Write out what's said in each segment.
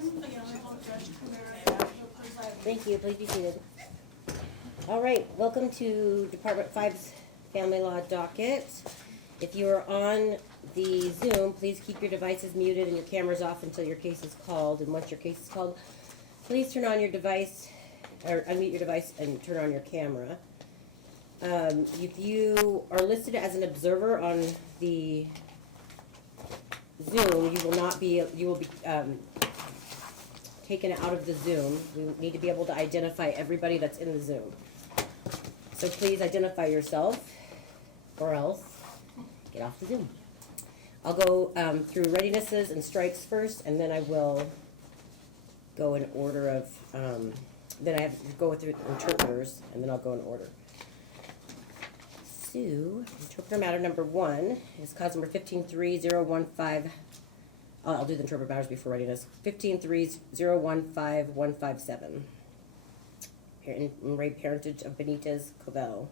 The Honorable Judge Camara will preside. Thank you. Please be seated. All right. Welcome to Department 5's Family Law Docket. If you are on the Zoom, please keep your devices muted and your cameras off until your case is called. And once your case is called, please turn on your device, or unmute your device and turn on your camera. If you are listed as an observer on the Zoom, you will be taken out of the Zoom. We need to be able to identify everybody that's in the Zoom. So please identify yourself, or else get off the Zoom. I'll go through readinesses and strikes first, and then I will go in order of, then I have to go through interpreters, and then I'll go in order. So, interpreter matter number 1 is cause number 153015. I'll do the interpreter matters before readiness. 153015-157. Rape parentage of Benitez Cobell.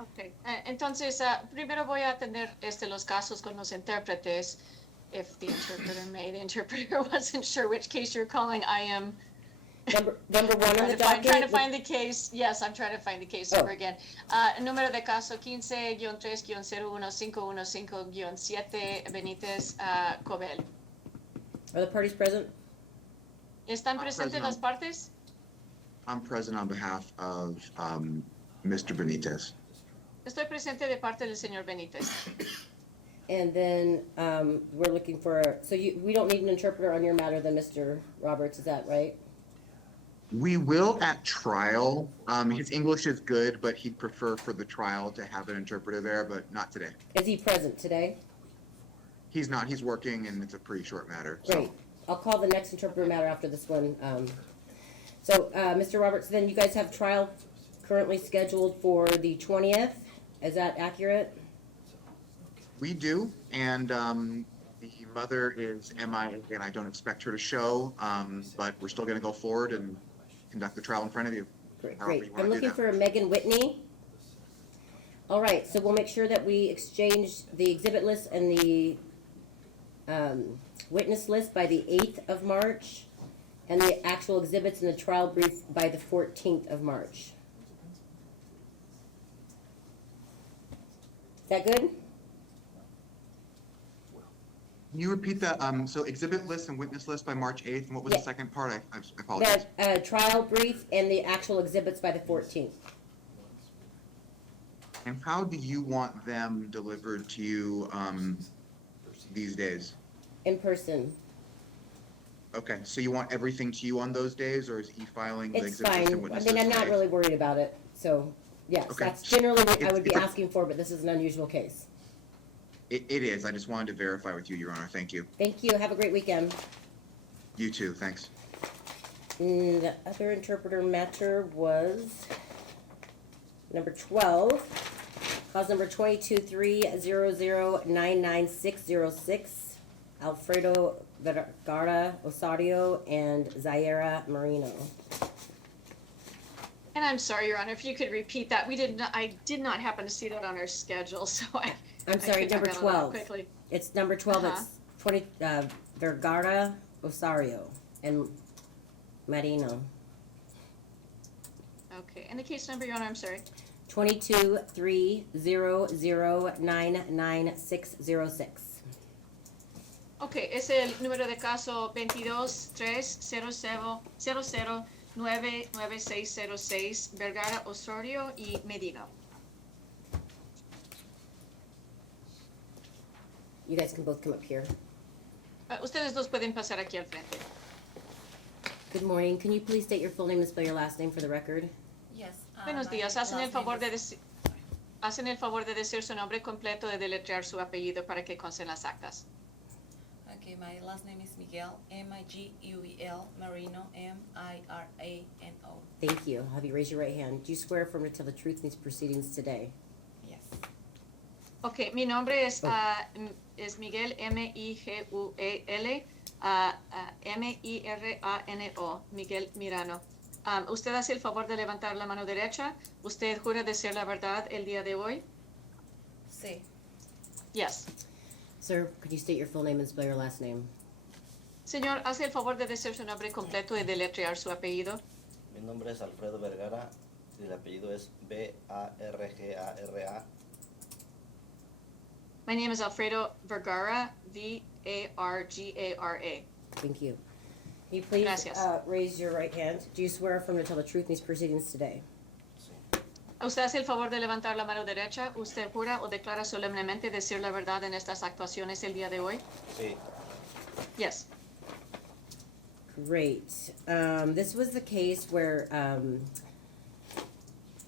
Okay, entonces primero voy a atender los casos con los intérpretes. If the interpreter wasn't sure which case you're calling, I am Number 1 on the docket. Trying to find the case. Yes, I'm trying to find the case over again. Número de caso 15-3-011515-7 Benítez Cobell. Are the parties present? ¿Están presentes las partes? I'm present on behalf of Mr. Benitez. Estoy presente de parte del señor Benítez. And then we're looking for, we don't need an interpreter on your matter then, Mr. Roberts, is that right? We will at trial. His English is good, but he'd prefer for the trial to have an interpreter there, but not today. Is he present today? He's not. He's working, and it's a pretty short matter. Great. So. I'll call the next interpreter matter after this one. Mr. Roberts, then you guys have trial currently scheduled for the 20th. Is that accurate? We do, and the mother is MIA, and I don't expect her to show, but we're still going to go forward and conduct the trial in front of you. Great. I'm looking for Megan Whitney. All right, so we'll make sure that we exchange the exhibit list and the witness list by the 8th of March, and the actual exhibits in the trial brief by the 14th of March. Is that good? Can you repeat that? So exhibit list and witness list by March 8th, and what was the second part? I apologize. That trial brief and the actual exhibits by the 14th. And how do you want them delivered to you these days? In person. Okay, so you want everything to you on those days, or is e-filing the It's exhibit list fine. and I witness mean, I'm list not by- really worried about it. So, yes, Okay. that's generally what I would be It's a- asking for, but this is an unusual case. It is. I just wanted to verify with you, Your Honor. Thank you. Thank you. Have a great weekend. You too. Thanks. The other interpreter matter was number 12, cause number 22-300-99606, Alfredo Vergara Osario and Zaira Marino. And I'm sorry, Your Honor, if you could repeat that. I did not happen to see that on our schedule, so I'm sorry, number 12. Quickly. It's number 12, it's 20, Vergara Osario and Marino. Okay, and the case number, Your Honor, I'm sorry. 22-300-99606. Okay, es el número de caso 22-300-99606, Vergara, Osorio y Medina. You guys can both come up here. Ustedes dos pueden pasar aquí al frente. Good morning. Can you please state your full name and spell your last name for the record? Yes. Buenos días. Hacen el favor de decir su nombre completo, de deletrear su apellido para que consten las actas. Okay, my last name is Miguel, M-I-G-U-E-L, Marino, M-I-R-A-N-O. Thank you. I'll have you raise your right hand. Do you swear affirm to tell the truth in these proceedings today? Yes. Okay, mi nombre es Miguel, M-I-G-U-E-L, M-I-R-A-N-O, Miguel Mirano. ¿Usted hace el favor de levantar la mano derecha? ¿Usted jura decir la verdad el día de hoy? Sí. Yes. Sir, could you state your full name and spell your last name? Señor, hace el favor de decir su nombre completo y deletrear su apellido. Mi nombre es Alfredo Vergara y el apellido es Bargara. My name is Alfredo Vergara, Vargara. Thank you. Will you please Gracias. raise your right hand? Do you swear affirm to tell the truth in these proceedings today? Sí, Usted hace el favor de levantar la mano derecha. ¿Usted jura o declara solemnemente decir la verdad en estas actuaciones el día de hoy? sí, Yes. Great. This was the case where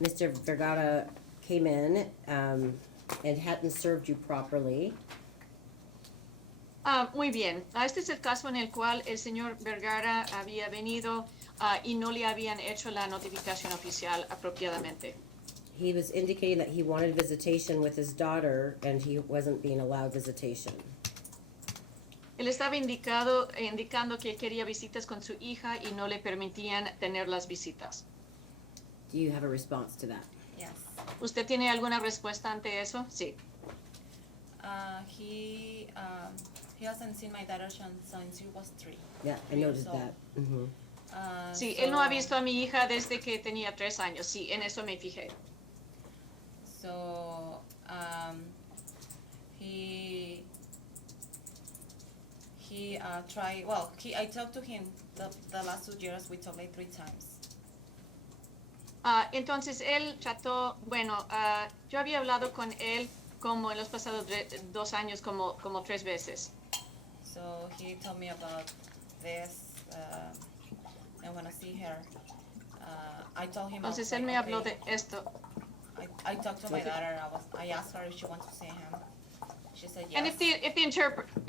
Mr. Vergara came in and hadn't served you properly. Muy bien. Este es el caso en el cual el señor Vergara había venido y no le habían hecho la notificación oficial apropiadamente. He was indicating that he wanted visitation with his daughter and he wasn't being allowed visitation. Él estaba indicando que quería visitas con su hija y no le permitían tener las visitas. Do you have a response to that? Yes. ¿Usted tiene alguna respuesta ante eso? Sí. He hasn't seen my daughter since she was 3. Yeah, I noticed that. Mm-hmm. Sí, él no ha visto a mi hija desde que tenía 3 años. Sí, en eso me fijé. So I talked to him the last 2 years. We talked like 3 times. Entonces él trató, yo había hablado con él como en los pasados 2 años, como 3 veces. So he told me about this. I want to see her. I told him. Entonces I él was me like, habló okay. de esto. I talked to my daughter. I asked her if she wants to see him. She said yes. And if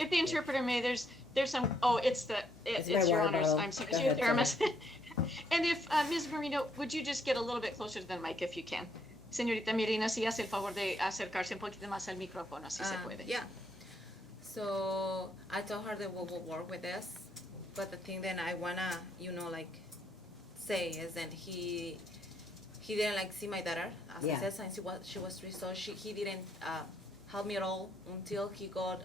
the interpreter may, there's some. Oh, it's my your water honors. bottle. I'm sorry, Go your ahead, thermos. And if Ms. Marino, would you just get a little bit closer to the mic if you can? Señorita Marina, si hace el favor de acercarse un poquito más al micrófono, si se puede. Yeah. So I told her that we will work with this, but the thing that I wanna, say is that he didn't see my daughter. As Yeah. I said, since she was 3, so he didn't help me at all until he got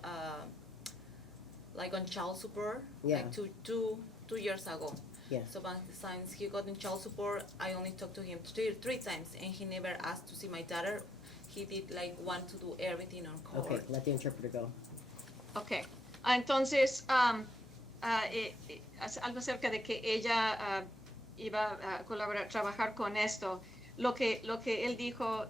on child support, Yeah. like two years ago. Yes. So since he got in child support, I only talked to him 3 times, and he never asked to see my daughter. He did want to do everything on court. Okay, let the interpreter go. Okay. Entonces, algo acerca de que ella iba a colaborar, trabajar con esto. Lo que él dijo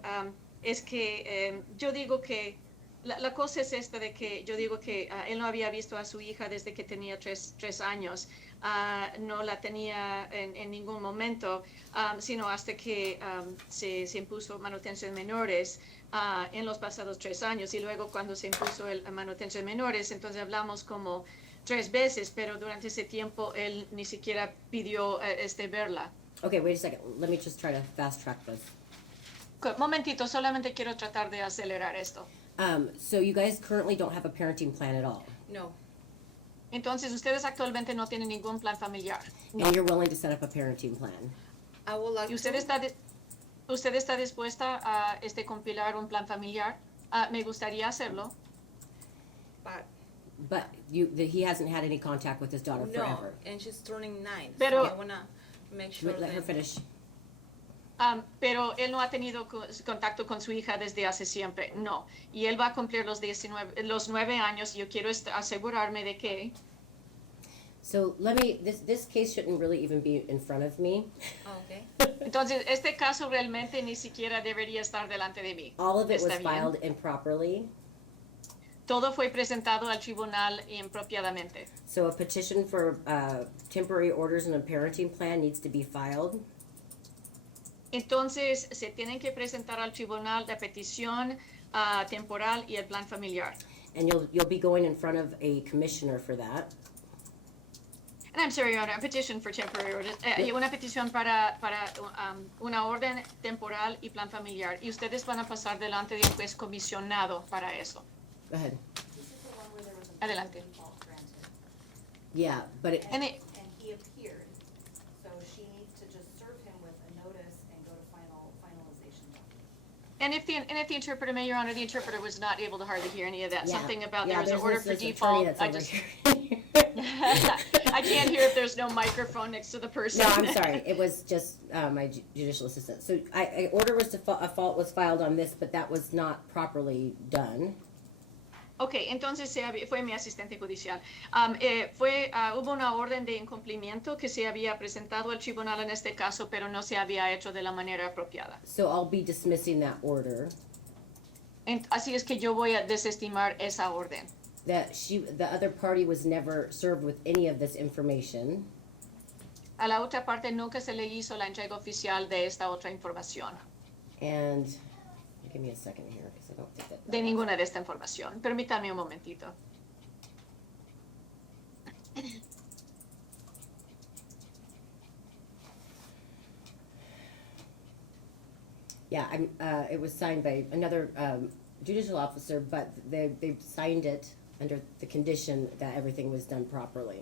es que yo digo que la cosa es esta de que yo digo que él no había visto a su hija desde que tenía 3 años. No la tenía en ningún momento, sino hasta que se impuso manutención de menores en los pasados 3 años. Y luego cuando se impuso el manutención de menores, entonces hablamos como 3 veces, pero durante ese tiempo él ni siquiera pidió verla. Okay, wait a second. Let me just try to fast track this. Momentito, solamente quiero tratar de acelerar esto. So you guys currently don't have a parenting plan at all, No. Entonces, ustedes actualmente no tienen ningún plan familiar. and you're willing to set up a parenting plan. I would like ¿Y usted está dispuesta a compilar un plan familiar? Me gustaría hacerlo. but But he hasn't had any contact with his daughter no, forever. and she's turning 9. Pero- so I wanna make sure Let her that finish. Pero él no ha tenido contacto con su hija desde hace siempre, no. Y él va a cumplir los 9 años y yo quiero asegurarme de que... So this case shouldn't really even be in front of me. okay. Entonces, este caso realmente ni siquiera debería estar delante de mí. All of it was Está bien. filed improperly. Todo fue presentado al tribunal impropiadamente. So a petition for temporary orders and a parenting plan needs to be filed. Entonces, se tienen que presentar al tribunal la petición temporal y el plan familiar. And you'll be going in front of a commissioner for that. And I'm sorry, Your Honor, a petition for temporary orders. Una petición para una orden temporal y plan familiar. Y ustedes van a pasar delante de un juez comisionado para eso. Go ahead. Adelante. Yeah, but And it- And he appeared, so she needs to just serve him with a notice and go to finalization document. And if the interpreter may, Your Honor, the interpreter was not able to hardly hear any of that. yeah, Something about yeah, there was an there's order for this attorney default. that's I over just, here. I can't hear if there's no microphone next to the person. No, I'm sorry, it was just, my judicial assistant. So order was a fault was filed on this, but that was not properly done. Ok, entonces fue mi asistente judicial. Hubo una orden de incumplimiento que se había presentado al tribunal en este caso, pero no se había hecho de la manera apropiada. So I'll be dismissing that order. Así es que yo voy a desestimar esa orden. The other party was never served with any of this information. A la otra parte nunca se le hizo la entrega oficial de esta otra información, And, give me a second here, because I don't think that. de ninguna de esta información. Permítanme un momentito. Yeah, it was signed by another, judicial officer, but they signed it under the condition that everything was done properly.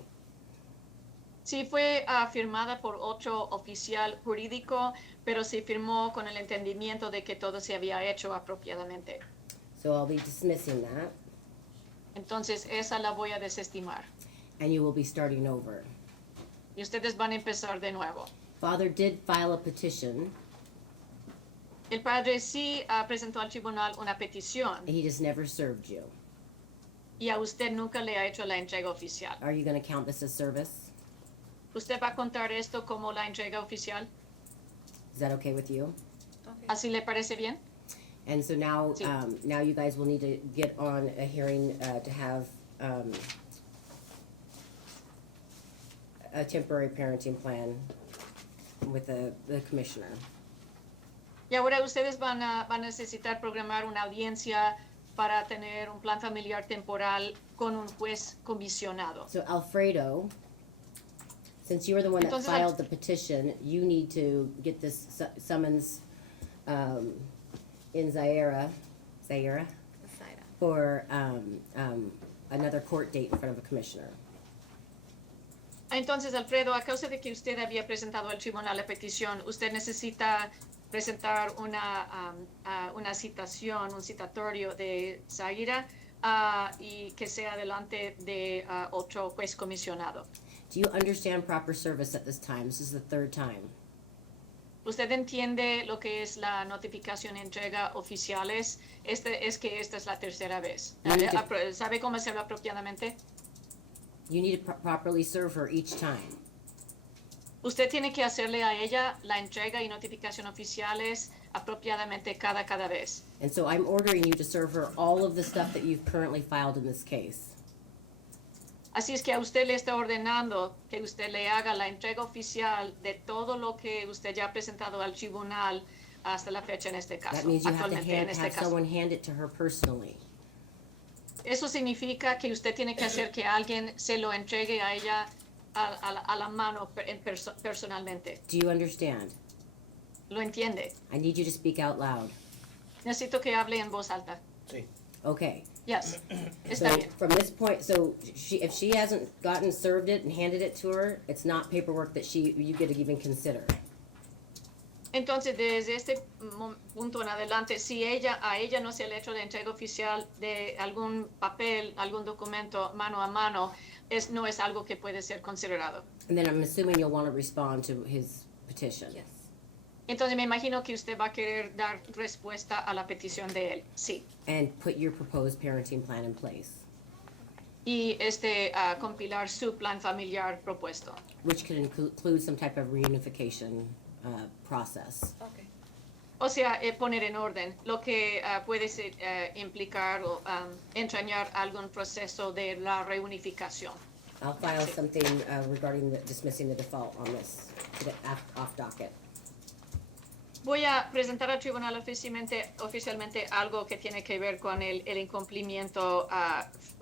Sí, fue firmada por otro oficial jurídico, pero se firmó con el entendimiento de que todo se había hecho apropiadamente. So I'll be dismissing that, Entonces, esa la voy a desestimar. and you will be starting over. Y ustedes van a empezar de nuevo. Father did file a petition, El padre sí presentó al tribunal una petición and he just never served you. y a usted nunca le ha hecho la entrega oficial. Are you gonna count this as service? ¿Usted va a contar esto como la entrega oficial? Is that okay with you? Okay. ¿Así le parece bien? And so now, Sí. now you guys will need to get on a hearing, to have, a temporary parenting plan with the commissioner. Y ahora ustedes van a necesitar programar una audiencia para tener un plan familiar temporal con un juez comisionado. So Alfredo, since you were the one that Entonces, filed the petition, you need to get this summons, in Zaira, Zaira. for, another court date in front of a commissioner. Entonces, Alfredo, a causa de que usted había presentado al tribunal la petición, usted necesita presentar una citación, un citatorio de Zaira y que sea delante de otro juez comisionado. Do you understand proper service at this time? This is the third time. ¿Usted entiende lo que es la notificación y entrega oficiales? Esta es la tercera vez. You need to- ¿Sabe cómo hacerlo apropiadamente? You need to properly serve her each time. Usted tiene que hacerle a ella la entrega y notificación oficiales apropiadamente cada vez. And so I'm ordering you to serve her all of the stuff that you've currently filed in this case. Así es que a usted le está ordenando que usted le haga la entrega oficial de todo lo que usted ya ha presentado al tribunal hasta la fecha en este caso. That means you have to Actualmente en este have caso. someone hand it to her personally. Eso significa que usted tiene que hacer que alguien se lo entregue a ella a la mano personalmente. Do you understand? ¿Lo entiende? I need you to speak out loud. Necesito que hable en voz alta. Sí. Okay. Yes, está So bien. from this point, so if she hasn't served it and handed it to her, it's not paperwork that you get to even consider. Entonces, desde este punto en adelante, si a ella no se le ha hecho la entrega oficial de algún papel, algún documento mano a mano, no es algo que puede ser considerado. And then I'm assuming you'll want to respond to his petition. Yes. Entonces, me imagino que usted va a querer dar respuesta a la petición de él, sí. And put your proposed parenting plan in place, Y compilar su plan familiar propuesto. which could include some type of reunification process. Okay. O sea, poner en orden, lo que puede implicar o entrañar algún proceso de la reunificación. I'll file something regarding dismissing the default on this, off docket. Voy a presentar al tribunal oficialmente algo que tiene que ver con el incumplimiento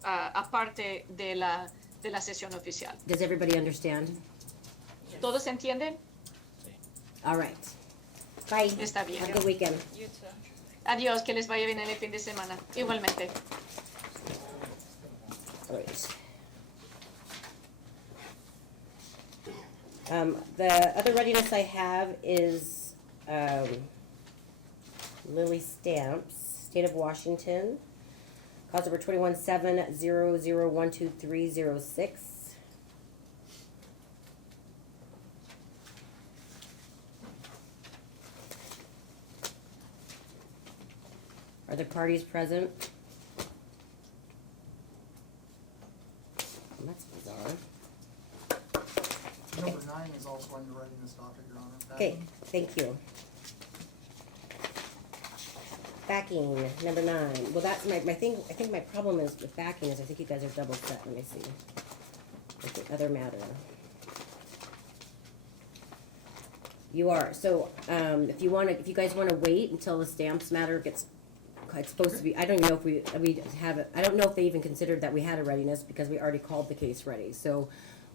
aparte de la sesión oficial. Does everybody understand? ¿Todos entienden? All right. Bye. Está bien. Have a good weekend. You too. Adiós, que les vaya bien el fin de semana. Igualmente. All right. The other readiness I have is Lily Stamps, State of Washington, cause number 21-700-12306. Are the parties present? That's bizarre. Number 9 is also on your readiness docket, Your Honor. Okay, thank you. Backing, number 9. Well, that's my thing. I think my problem is with backing is I think you guys are double set. Let me see. With the other matter. You are. So, if you guys wanna wait until the stamps matter gets, it's supposed to be, I don't even know if we have it, I don't know if they even considered that we had a readiness because we already called the case ready. So,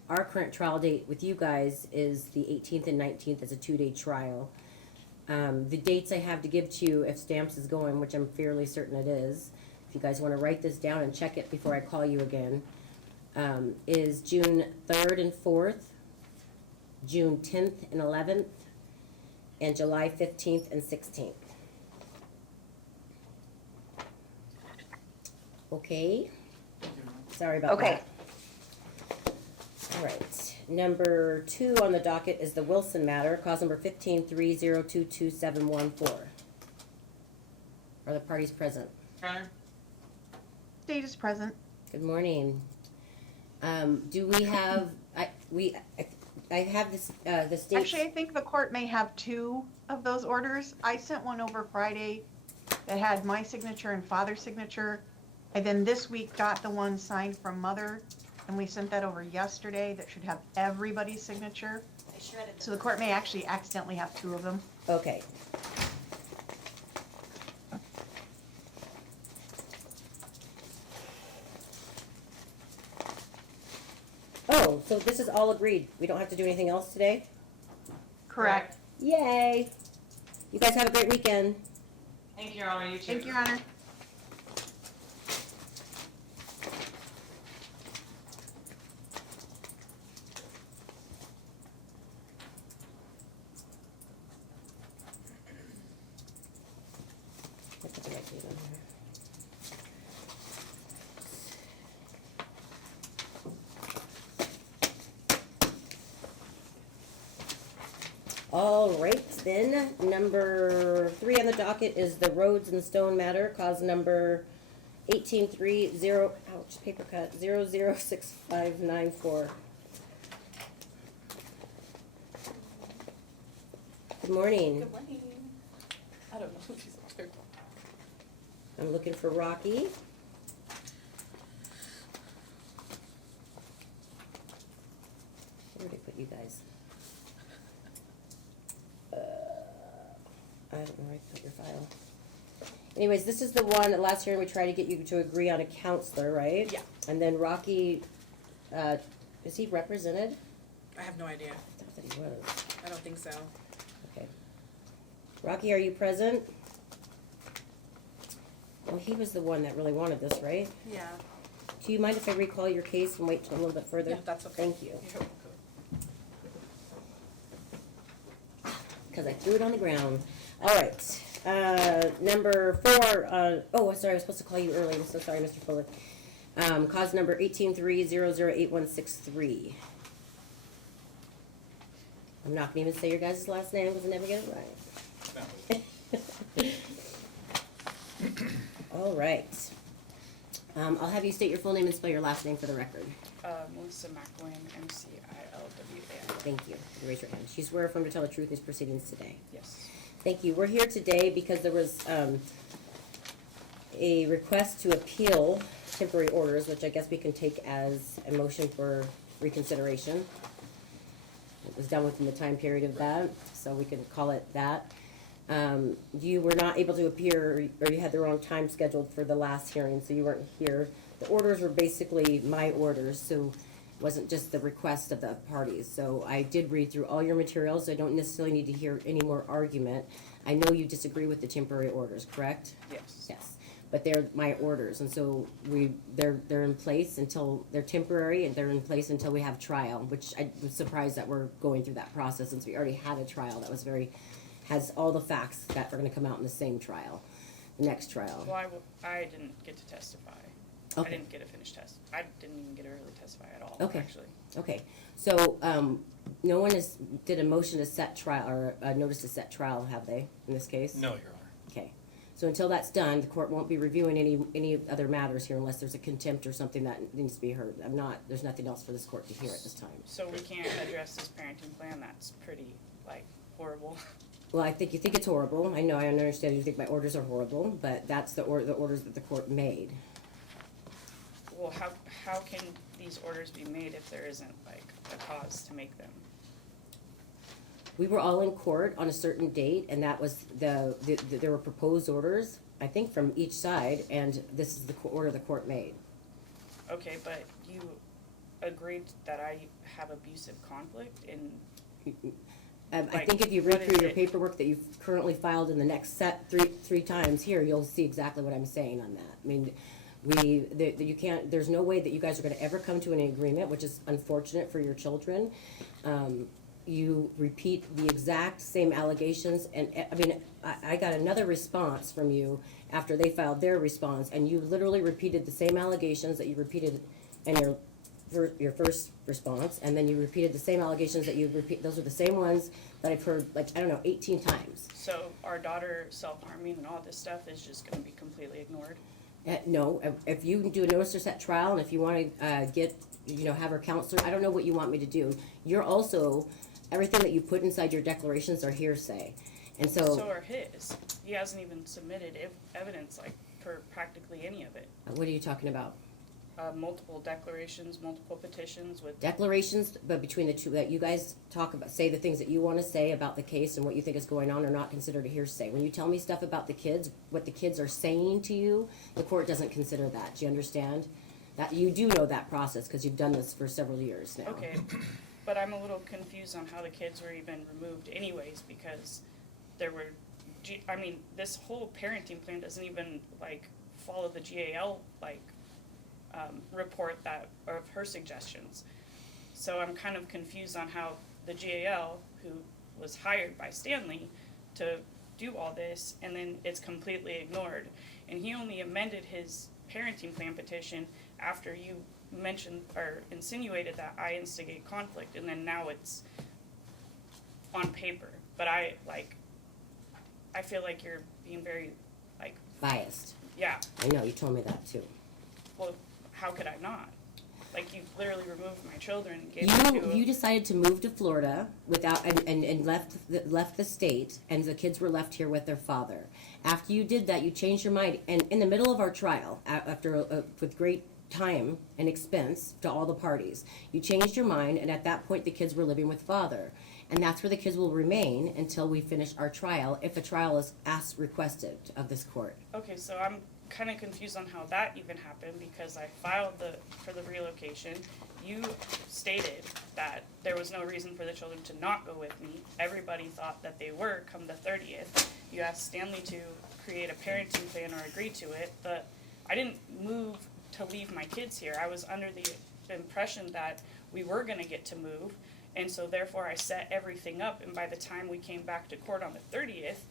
our current trial date with you guys is the 18th and 19th as a 2-day trial. The dates I have to give to you if stamps is going, which I'm fairly certain it is, if you guys wanna write this down and check it before I call you again, is June 3rd and 4th, June 10th and 11th, and July 15th and 16th. Okay, sorry about Okay. that. All right, number 2 on the docket is the Wilson matter, cause number 15-3022714. Are the parties present? State is present. Good morning. Do we have, I have this, the state. Actually, I think the court may have 2 of those orders. I sent one over Friday that had my signature and father's signature. And then this week got the one signed from mother, and we sent that over yesterday that should have everybody's signature. I shredded So the court may actually accidentally have 2 of them. Okay. Oh, so this is all agreed. We don't have to do anything else today? Correct. Yay! You guys have a great weekend. Thank you, Your Honor. You too. Thank you, Your Honor. I put the right date on here. All right, then, number 3 on the docket is the roads and stone matter, cause number 1830, ouch, paper cut, 006594. Good morning. Good morning. I don't know who these are. I'm looking for Rocky. Where did I put you guys? I don't know where I put your file. Anyways, this is the one, that last hearing we tried to get you to agree on a counselor, right? Yeah. And then Rocky, is he represented? I have no idea. I thought that he was. I don't think so. Okay. Rocky, are you present? Well, he was the one that really wanted this, right? Yeah. Do you mind if I recall your case and wait till a little bit further? Yeah, that's okay. Thank you. Because I threw it on the ground. All right, number 4, oh, sorry, I was supposed to call you early. I'm so sorry, Mr. Fuller. Cause number 1830086163. I'm not gonna even say your guys' last name because I never get it right. All right. I'll have you state your full name and spell your last name for the record. Melissa McWing, MCILWAN. Thank you. You raise your hand. She swear affirm to tell the truth in these proceedings today. Yes. Thank you. We're here today because there was a request to appeal temporary orders, which I guess we can take as a motion for reconsideration. It was done within the time period of that, so we can call it that. You were not able to appear, or you had the wrong time scheduled for the last hearing, so you weren't here. The orders were basically my orders, so it wasn't just the request of the parties. So I did read through all your materials. I don't necessarily need to hear any more argument. I know you disagree with the temporary orders, correct? Yes. Yes, but they're my orders, and so they're in place until, they're temporary, and they're in place until we have trial, which I was surprised that we're going through that process since we already had a trial that was has all the facts that are gonna come out in the same trial, the next trial. Well, I didn't get to testify. Okay. I didn't get a finished test. I didn't even get to really testify at all, Okay. actually. Okay, so, no one did a motion to set trial, or a notice to set trial, have they, in this case? No, Your Honor. Okay, So until that's done, the court won't be reviewing any other matters here unless there's a contempt or something that needs to be heard. There's nothing else for this court to hear at this time. So we can't address this parenting plan, that's pretty, like, horrible. Well, I think you think it's horrible. I know, I understand you think my orders are horrible, but that's the orders that the court made. Well, how can these orders be made if there isn't, like, a cause to make them? We were all in court on a certain date, and that was there were proposed orders, I think, from each side, and this is the order the court made. Okay, but you agreed that I have abusive conflict in, I Like, think if you read what through is your it? paperwork that you've currently filed in the next set three times here, you'll see exactly what I'm saying on that. I mean, you can't, there's no way that you guys are gonna ever come to an agreement, which is unfortunate for your children. You repeat the exact same allegations, and, I mean, I got another response from you after they filed their response, and you literally repeated the same allegations that you repeated in your first response, and then you repeated the same allegations that you repeat, those are the same ones that I've heard, like, I don't know, 18 times. so our daughter self-harming and all this stuff is just gonna be completely ignored? No, if you do a notice to set trial, and if you wanna, have her counselor, I don't know what you want me to do. You're also, everything that you put inside your declarations are hearsay, and So are his. He hasn't even submitted evidence, like, for practically any of it. what are you talking about? Multiple declarations, multiple petitions with, Declarations, but between the two, that you guys talk about, say the things that you wanna say about the case and what you think is going on are not considered a hearsay. When you tell me stuff about the kids, what the kids are saying to you, the court doesn't consider that, do you understand? That, you do know that process, cause you've done this for several years now. okay, but I'm a little confused on how the kids were even removed anyways, because there were, this whole parenting plan doesn't even, like, follow the GAL, like, report of her suggestions. So I'm kind of confused on how the GAL, who was hired by Stanley to do all this, and then it's completely ignored. And he only amended his parenting plan petition after you mentioned or insinuated that I instigate conflict, and then now it's on paper. But I feel like you're being very, like, Biased, yeah, I know, you told me that too. well, how could I not? Like, you literally removed my children and gave them to You decided to move to Florida without, and left the state, and the kids were left here with their father. After you did that, you changed your mind, and in the middle of our trial, after, with great time and expense to all the parties, you changed your mind, and at that point, the kids were living with father. And that's where the kids will remain until we finish our trial, if a trial is requested of this court. Okay, so I'm kind of confused on how that even happened, because I filed for the relocation. You stated that there was no reason for the children to not go with me. Everybody thought that they were come the 30th. You asked Stanley to create a parenting plan or agree to it, but I didn't move to leave my kids here. I was under the impression that we were gonna get to move, and so therefore I set everything up, and by the time we came back to court on the 30th,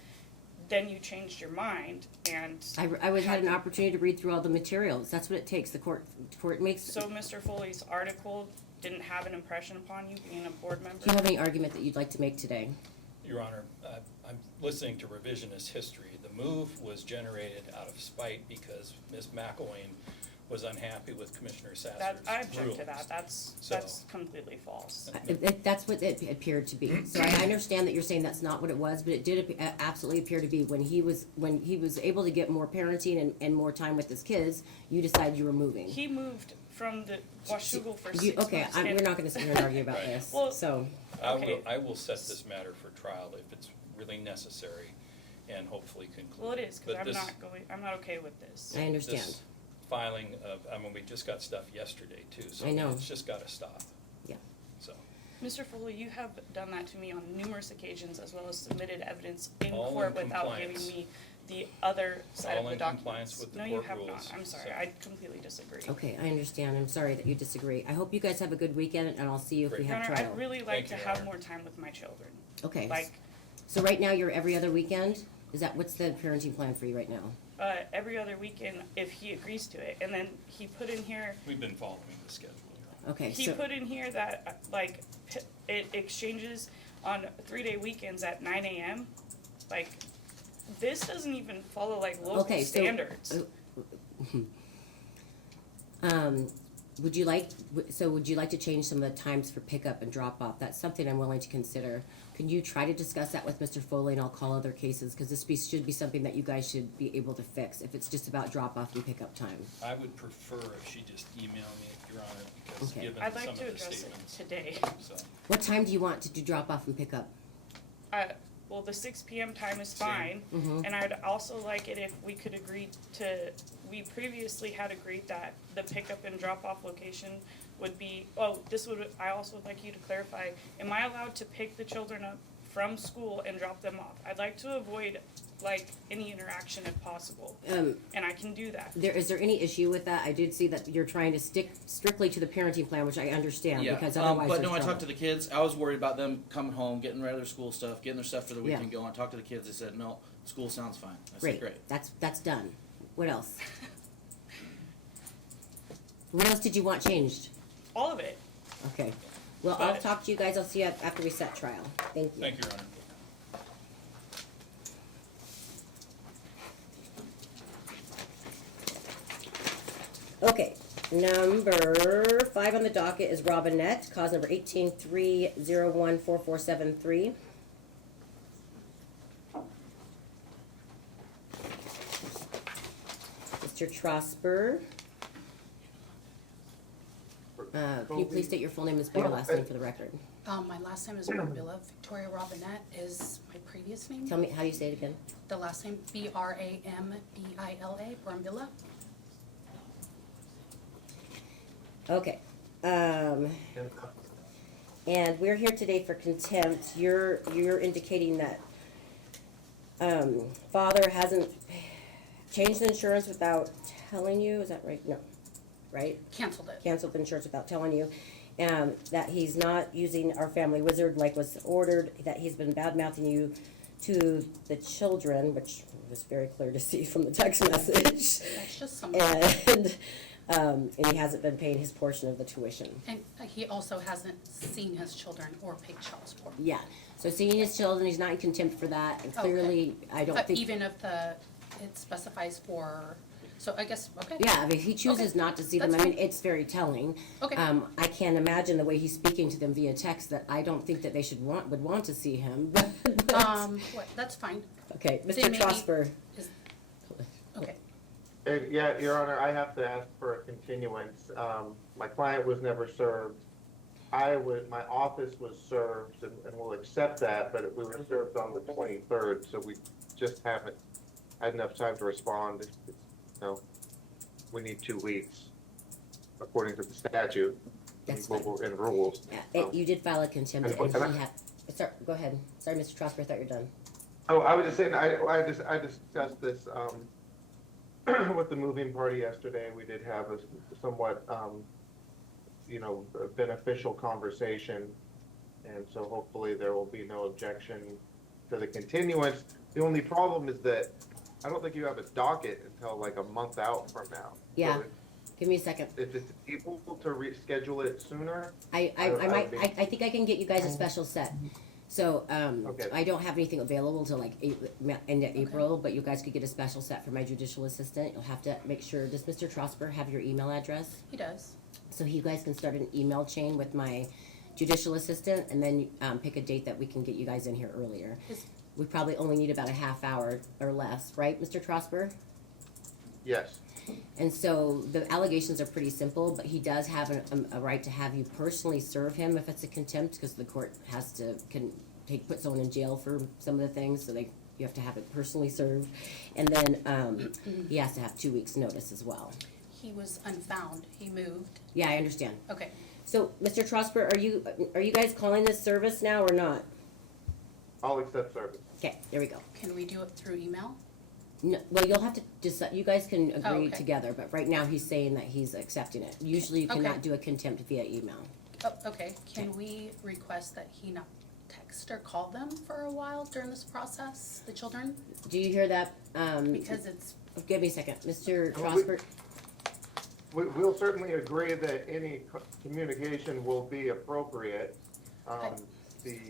then you changed your mind, and I had an opportunity to read through all the materials. That's what it takes. The court makes. so Mr. Foley's article didn't have an impression upon you being a board member? Do you have any argument that you'd like to make today? Your Honor, I'm listening to revisionist history. The move was generated out of spite because Ms. McElwain was unhappy with Commissioner Sasser's I object to rulings. that, that's completely false. That's what it appeared to be. So I understand that you're saying that's not what it was, but it did absolutely appear to be. When he was able to get more parenting and more time with his kids, you decided you were moving. He moved from the Washougal for 6 months. Okay, we're not gonna sit here and argue about Right. this, Well, so. Okay. I will set this matter for trial if it's really necessary and hopefully conclude. Well, it is, cause But this- I'm not okay with this. I understand. This filing of, we just got stuff yesterday too, so I know. it's just gotta stop. Yeah. So, Mr. Foley, you have done that to me on numerous occasions, as well as submitted evidence in All in court without compliance. giving me the other side All of the in documents. compliance with the No, you court have rules, not, I'm sorry, so- I completely disagree. Okay, I understand. I'm sorry that you disagree. I hope you guys have a good weekend, and I'll see you if we Great. Your have Honor, trial. I'd really like Thank to you, Your have Honor. more time with my children, Okay. like, So right now, you're every other weekend? What's the parenting plan for you right now? every other weekend if he agrees to it, and then he put in here, we've been following the schedule, Your Honor. Okay, he so, put in here that, it exchanges on 3-day weekends at 9 AM, like, this doesn't even follow like local Okay, so- standards. Would you like to change some of the times for pickup and drop off? That's something I'm willing to consider. Can you try to discuss that with Mr. Foley, and I'll call other cases, because should be something that you guys should be able to fix, if it's just about drop off and pickup time. I would prefer if she just email me, Your Honor, because Okay. given I'd some like of to the address it statements. today. So, What time do you want to do drop off and pick up? Well, the 6 p.m. time is Same. fine, Mhm. and I'd also like it if we could agree to, we previously had agreed that the pickup and drop-off location would be, I also would like you to clarify, am I allowed to pick the children up from school and drop them off? I'd like to avoid, like, any interaction if possible, and I can do that. Is there any issue with that? I did see that you're trying to stick strictly to the parenting plan, which I understand, Yeah, because otherwise but there's no, I trouble. talked to the kids. I was worried about them coming home, getting rid of their school stuff, getting their stuff for the Yeah. weekend going. I talked to the kids. They said, no, school sounds fine. I said, Great, great. that's done. What else? What else did you want changed? All of it. Okay, well, I'll But- talk to you guys, I'll see you after we set trial. Thank you. thank you, Your Honor. Okay, number 5 on the docket is Robinette, cause number 18-301-4473. Mr. Trosper. Can you please state your full name and spell your last name for the record? My last name is Brambilla. Victoria Robinette is my previous name. Tell me, how do you say it again? The last name, Brambilla, Brambilla. Okay, and we're here today for contempt. You're indicating that, father hasn't changed the insurance without telling you, is that right? No, right? Canceled it. Canceled the insurance without telling you, and that he's not using our family wizard like was ordered, that he's been bad-mouthing you to the children, which was very clear to see from the text message. That's just some. And he hasn't been paying his portion of the tuition. And he also hasn't seen his children or paid child support. Yeah, so seeing his children, he's not in contempt for that, and clearly, I don't think. Even if it specifies for, so I guess, okay. Yeah, I mean, if he chooses Okay, not to see them, that's I mean, fine. it's very telling. Okay. I can't imagine the way he's speaking to them via text, that I don't think that they would want to see him, but. That's fine. Okay, They Mr. may be- Trosper. Okay. Yeah, Your Honor, I have to ask for a continuance. My client was never served. My office was served, and we'll accept that, but we were served on the 23rd, so we just haven't had enough time to respond. We need 2 weeks, according to the statute That's and rules. You did file a contempt, And- and and he had, sorry, go ahead. Sorry, Mr. Trosper, I thought you were done. Oh, I was just saying, I discussed this, with the moving party yesterday. We did have a somewhat, a beneficial conversation. And so hopefully there will be no objection to the continuance. The only problem is that I don't think you have a docket until like a month out from now. Yeah. So Give me a second. if it's able to reschedule it sooner. I think I can get you guys a special set. So, Okay. I don't have anything available till like end of April, but you guys could get a special set for my judicial assistant. You'll have to make sure, does Mr. Trosper have your email address? He does. So you guys can start an email chain with my judicial assistant, and then, pick a date that we can get you guys in here earlier. We probably only need about a half hour or less, right, Mr. Trosper? Yes. And so the allegations are pretty simple, but he does have a right to have you personally serve him if it's a contempt, because the court put someone in jail for some of the things, so you have to have it personally served. And then, he has to have 2 weeks' notice as well. He was unfound. He moved. Yeah, I understand. Okay. So, Mr. Trosper, are you guys calling this service now or not? I'll accept service. Okay, there we go. Can we do it through email? No, well, you'll have to decide, you guys can agree okay. together, but right now he's saying that he's accepting it. Usually you Okay. cannot do a contempt via email. Oh, okay. Can we request that he not text or call them for a while during this process, the children? Do you hear that? Because it's, Give me a second, Mr. Well, Trosper. We'll certainly agree that any communication will be appropriate. The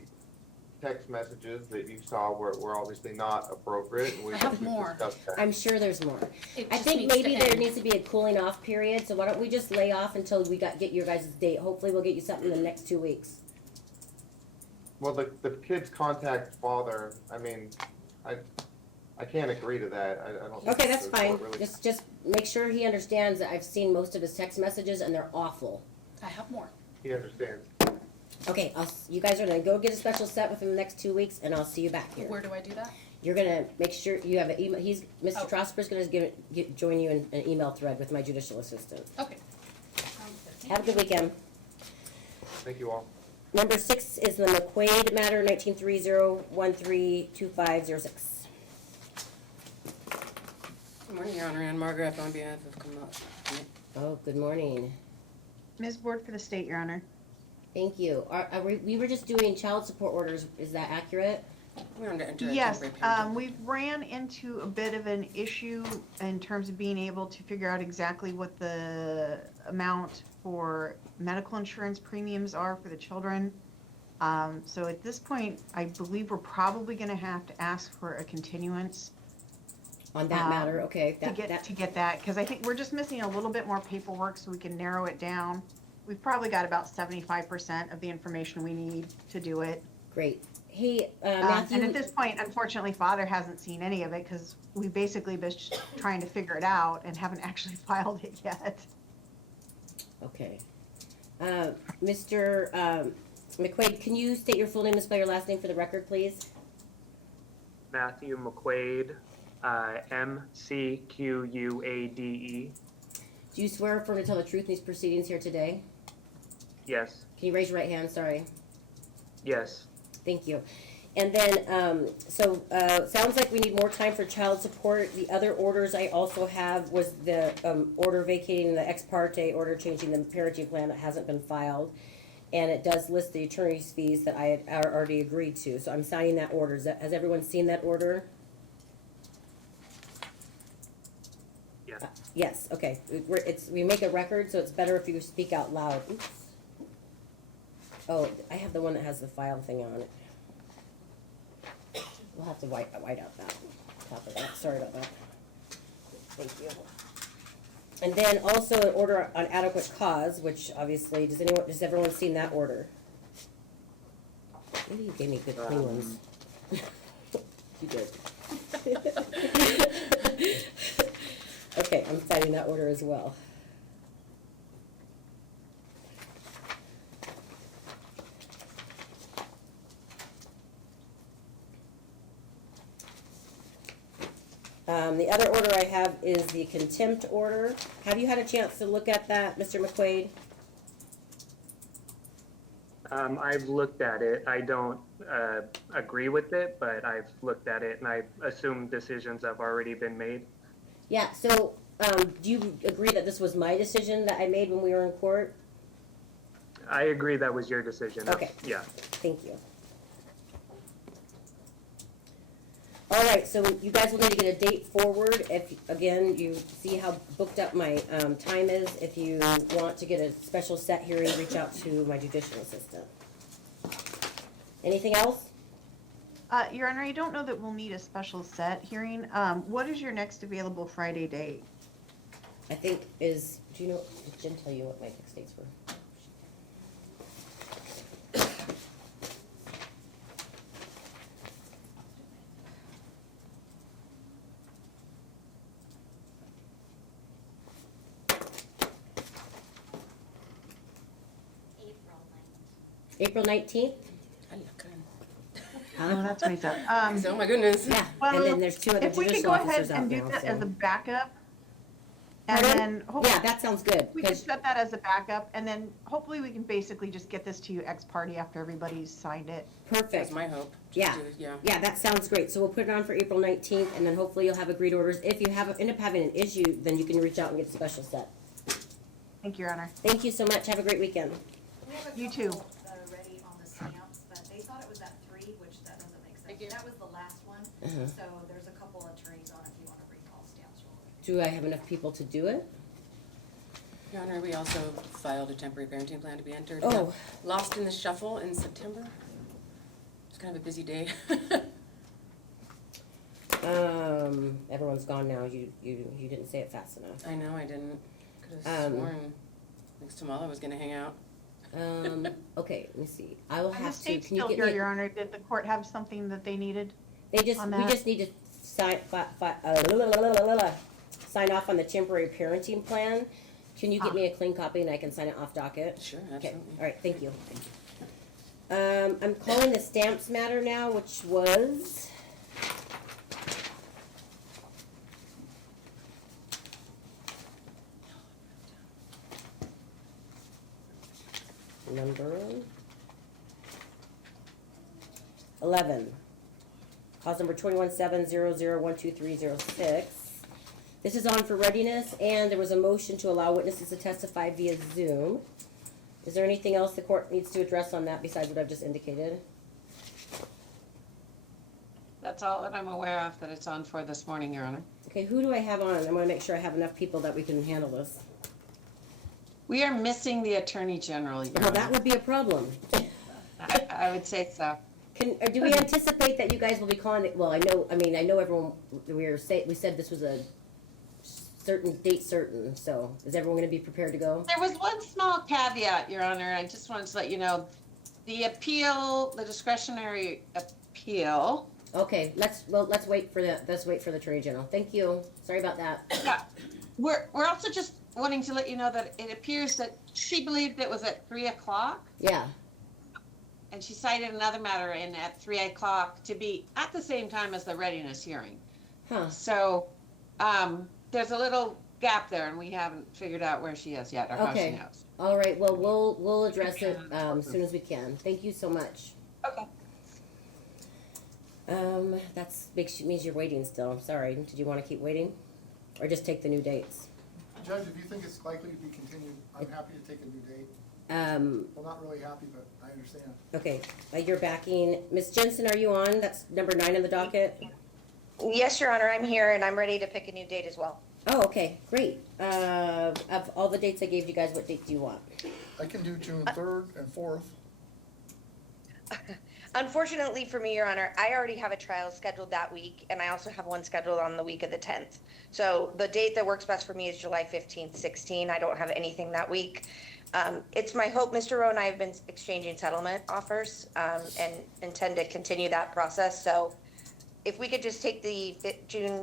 text messages that you saw were obviously not appropriate. And I have we've more. discussed that. I'm sure there's more. It I just think needs to maybe there end. needs to be a cooling off period, so why don't we just lay off until we get your guys' date? Hopefully we'll get you something in the next 2 weeks. Well, the kids contact father, I mean, I can't agree to that. I don't. think Okay, that's the fine. court really- Just make sure he understands that I've seen most of his text messages and they're awful. I have more. He understands. Okay, you guys are gonna go get a special set within the next 2 weeks and I'll see you back here. Where do I do that? You're gonna make sure you have an email, Mr. Oh. Trosper's gonna join you in an email thread with my judicial assistant. Okay. Have a good weekend. Thank you all. Number 6 is the McQuaid matter, 1930132506. Good morning, Your Honor, Ann Margaret on behalf of Camara. Oh, good morning. Ms. Ward for the state, Your Honor. Thank you. We were just doing child support orders, is that accurate? We're under enter a Yes, temporary period. we've ran into a bit of an issue in terms of being able to figure out exactly what the amount for medical insurance premiums are for the children. So at this point, I believe we're probably gonna have to ask for a continuance. On that matter, okay. To get that, because I think we're just missing a little bit more paperwork so we can narrow it down. We've probably got about 75% of the information we need to do it. Great. Hey, Matthew. And at this point, unfortunately, father hasn't seen any of it because we basically been trying to figure it out and haven't actually filed it yet. Okay. Mr. McQuaid, can you state your full name and spell your last name for the record, please? Matthew McQuaid, McQuade. Do you swear or affirm to tell the truth in these proceedings here today? Yes. Can you raise your right hand? Sorry. Yes. Thank you. And then, sounds like we need more time for child support. The other orders I also have was the order vacating the ex parte, order changing the parenting plan that hasn't been filed. And it does list the attorney's fees that I had already agreed to. So I'm signing that order. Has everyone seen that order? Yes. Yes, okay. We make a record, so it's better if you speak out loud. Oops. Oh, I have the one that has the file thing on it. We'll have to white out that top of that. Sorry about that. Thank you. And then also an order on adequate cause, which obviously, has everyone seen that order? Maybe you gave me good clean ones. You did. Okay, I'm signing that order as well. The other order I have is the contempt order. Have you had a chance to look at that, Mr. McQuaid? I've looked at it. I don't agree with it, but I've looked at it and I assume decisions have already been made. Yeah, so do you agree that this was my decision that I made when we were in court? I agree that was your decision. Okay. Yeah. Thank you. All right, so you guys will need to get a date forward. If, again, you see how booked up my time is. If you want to get a special set hearing, reach out to my judicial assistant. Anything else? Your Honor, I don't know that we'll need a special set hearing. What is your next available Friday date? I think do you know, did Jen tell you what my next dates were? April 19th? I look good. Oh, that's nice. Oh my goodness. Yeah, Well, and then there's two other if we could judicial go ahead officers out and do now, that as a so. backup, and Pardon? then hopefully Yeah, that sounds good. we could 'cause- set that as a backup, and then hopefully we can basically just get this to you ex parte after everybody's signed it. That's Perfect. my hope. Yeah. Yeah. Yeah, that sounds great. So we'll put it on for April 19th, and then hopefully you'll have agreed orders. If you end up having an issue, then you can reach out and get a special set. Thank you, Your Honor. Thank you so much. Have a great weekend. We have a You couple too. that are ready on the stamps, but they thought it was at 3, which that doesn't make Thank sense. you. That was the last one, Uh-huh. so there's a couple attorneys on if you wanna recall stamps real quick. Do I have enough people to do it? Your Honor, we also filed a temporary parenting plan to be entered. Oh. Lost in the shuffle in September. It's kind of a busy day. Everyone's gone now. You didn't say it fast enough. I know, I didn't. Could have sworn next Tamala was gonna hang out. Okay, let me see. I will And the have to, state's can you still get here, me? Your Honor. Did the court have something that they needed? We on that? just need to sign off on the temporary parenting plan. Can you get me a clean copy and I can sign it off docket? Sure, Okay, absolutely. all right, thank you. I'm calling the stamps matter now, which was number 11. Cause number 21700123006. This is on for readiness, and there was a motion to allow witnesses to testify via Zoom. Is there anything else the court needs to address on that besides what I've just indicated? That's all that I'm aware of that it's on for this morning, Your Honor. Okay, who do I have on? I want to make sure I have enough people that we can handle this. We are missing the Attorney General, Your Well, Honor. that would be a problem. I would say so. Do we anticipate that you guys will be calling it, well, I know everyone, we said this was a certain date certain, so is everyone gonna be prepared to go? There was one small caveat, Your Honor. I just wanted to let you know. The appeal, the discretionary appeal. Okay, let's wait for the Attorney General. Thank you. Sorry about that. Yeah. We're also just wanting to let you know that it appears that she believed it was at 3 o'clock. Yeah. And she cited another matter in at 3 o'clock to be at the same time as the readiness hearing. Huh. So, there's a little gap there, and we haven't figured out where she is yet, or how she Okay. knows. All right, well, we'll address it as soon as we can. Thank you so much. Okay. Means you're waiting still. I'm sorry. Did you want to keep waiting? Or just take the new dates? Judge, if you think it's likely to be continued, I'm happy to take a new date. Well, not really happy, but I understand. Okay, you're backing. Ms. Jensen, are you on? That's number 9 on the docket. Yes, Your Honor, I'm here and I'm ready to pick a new date as well. Oh, okay, great. Of all the dates I gave you guys, what date do you want? I can do June 3rd and 4th. Unfortunately for me, Your Honor, I already have a trial scheduled that week, and I also have one scheduled on the week of the 10th. So the date that works best for me is July 15th, 16. I don't have anything that week. It's my hope, Mr. Rowe and I have been exchanging settlement offers and intend to continue that process. So if we could just take the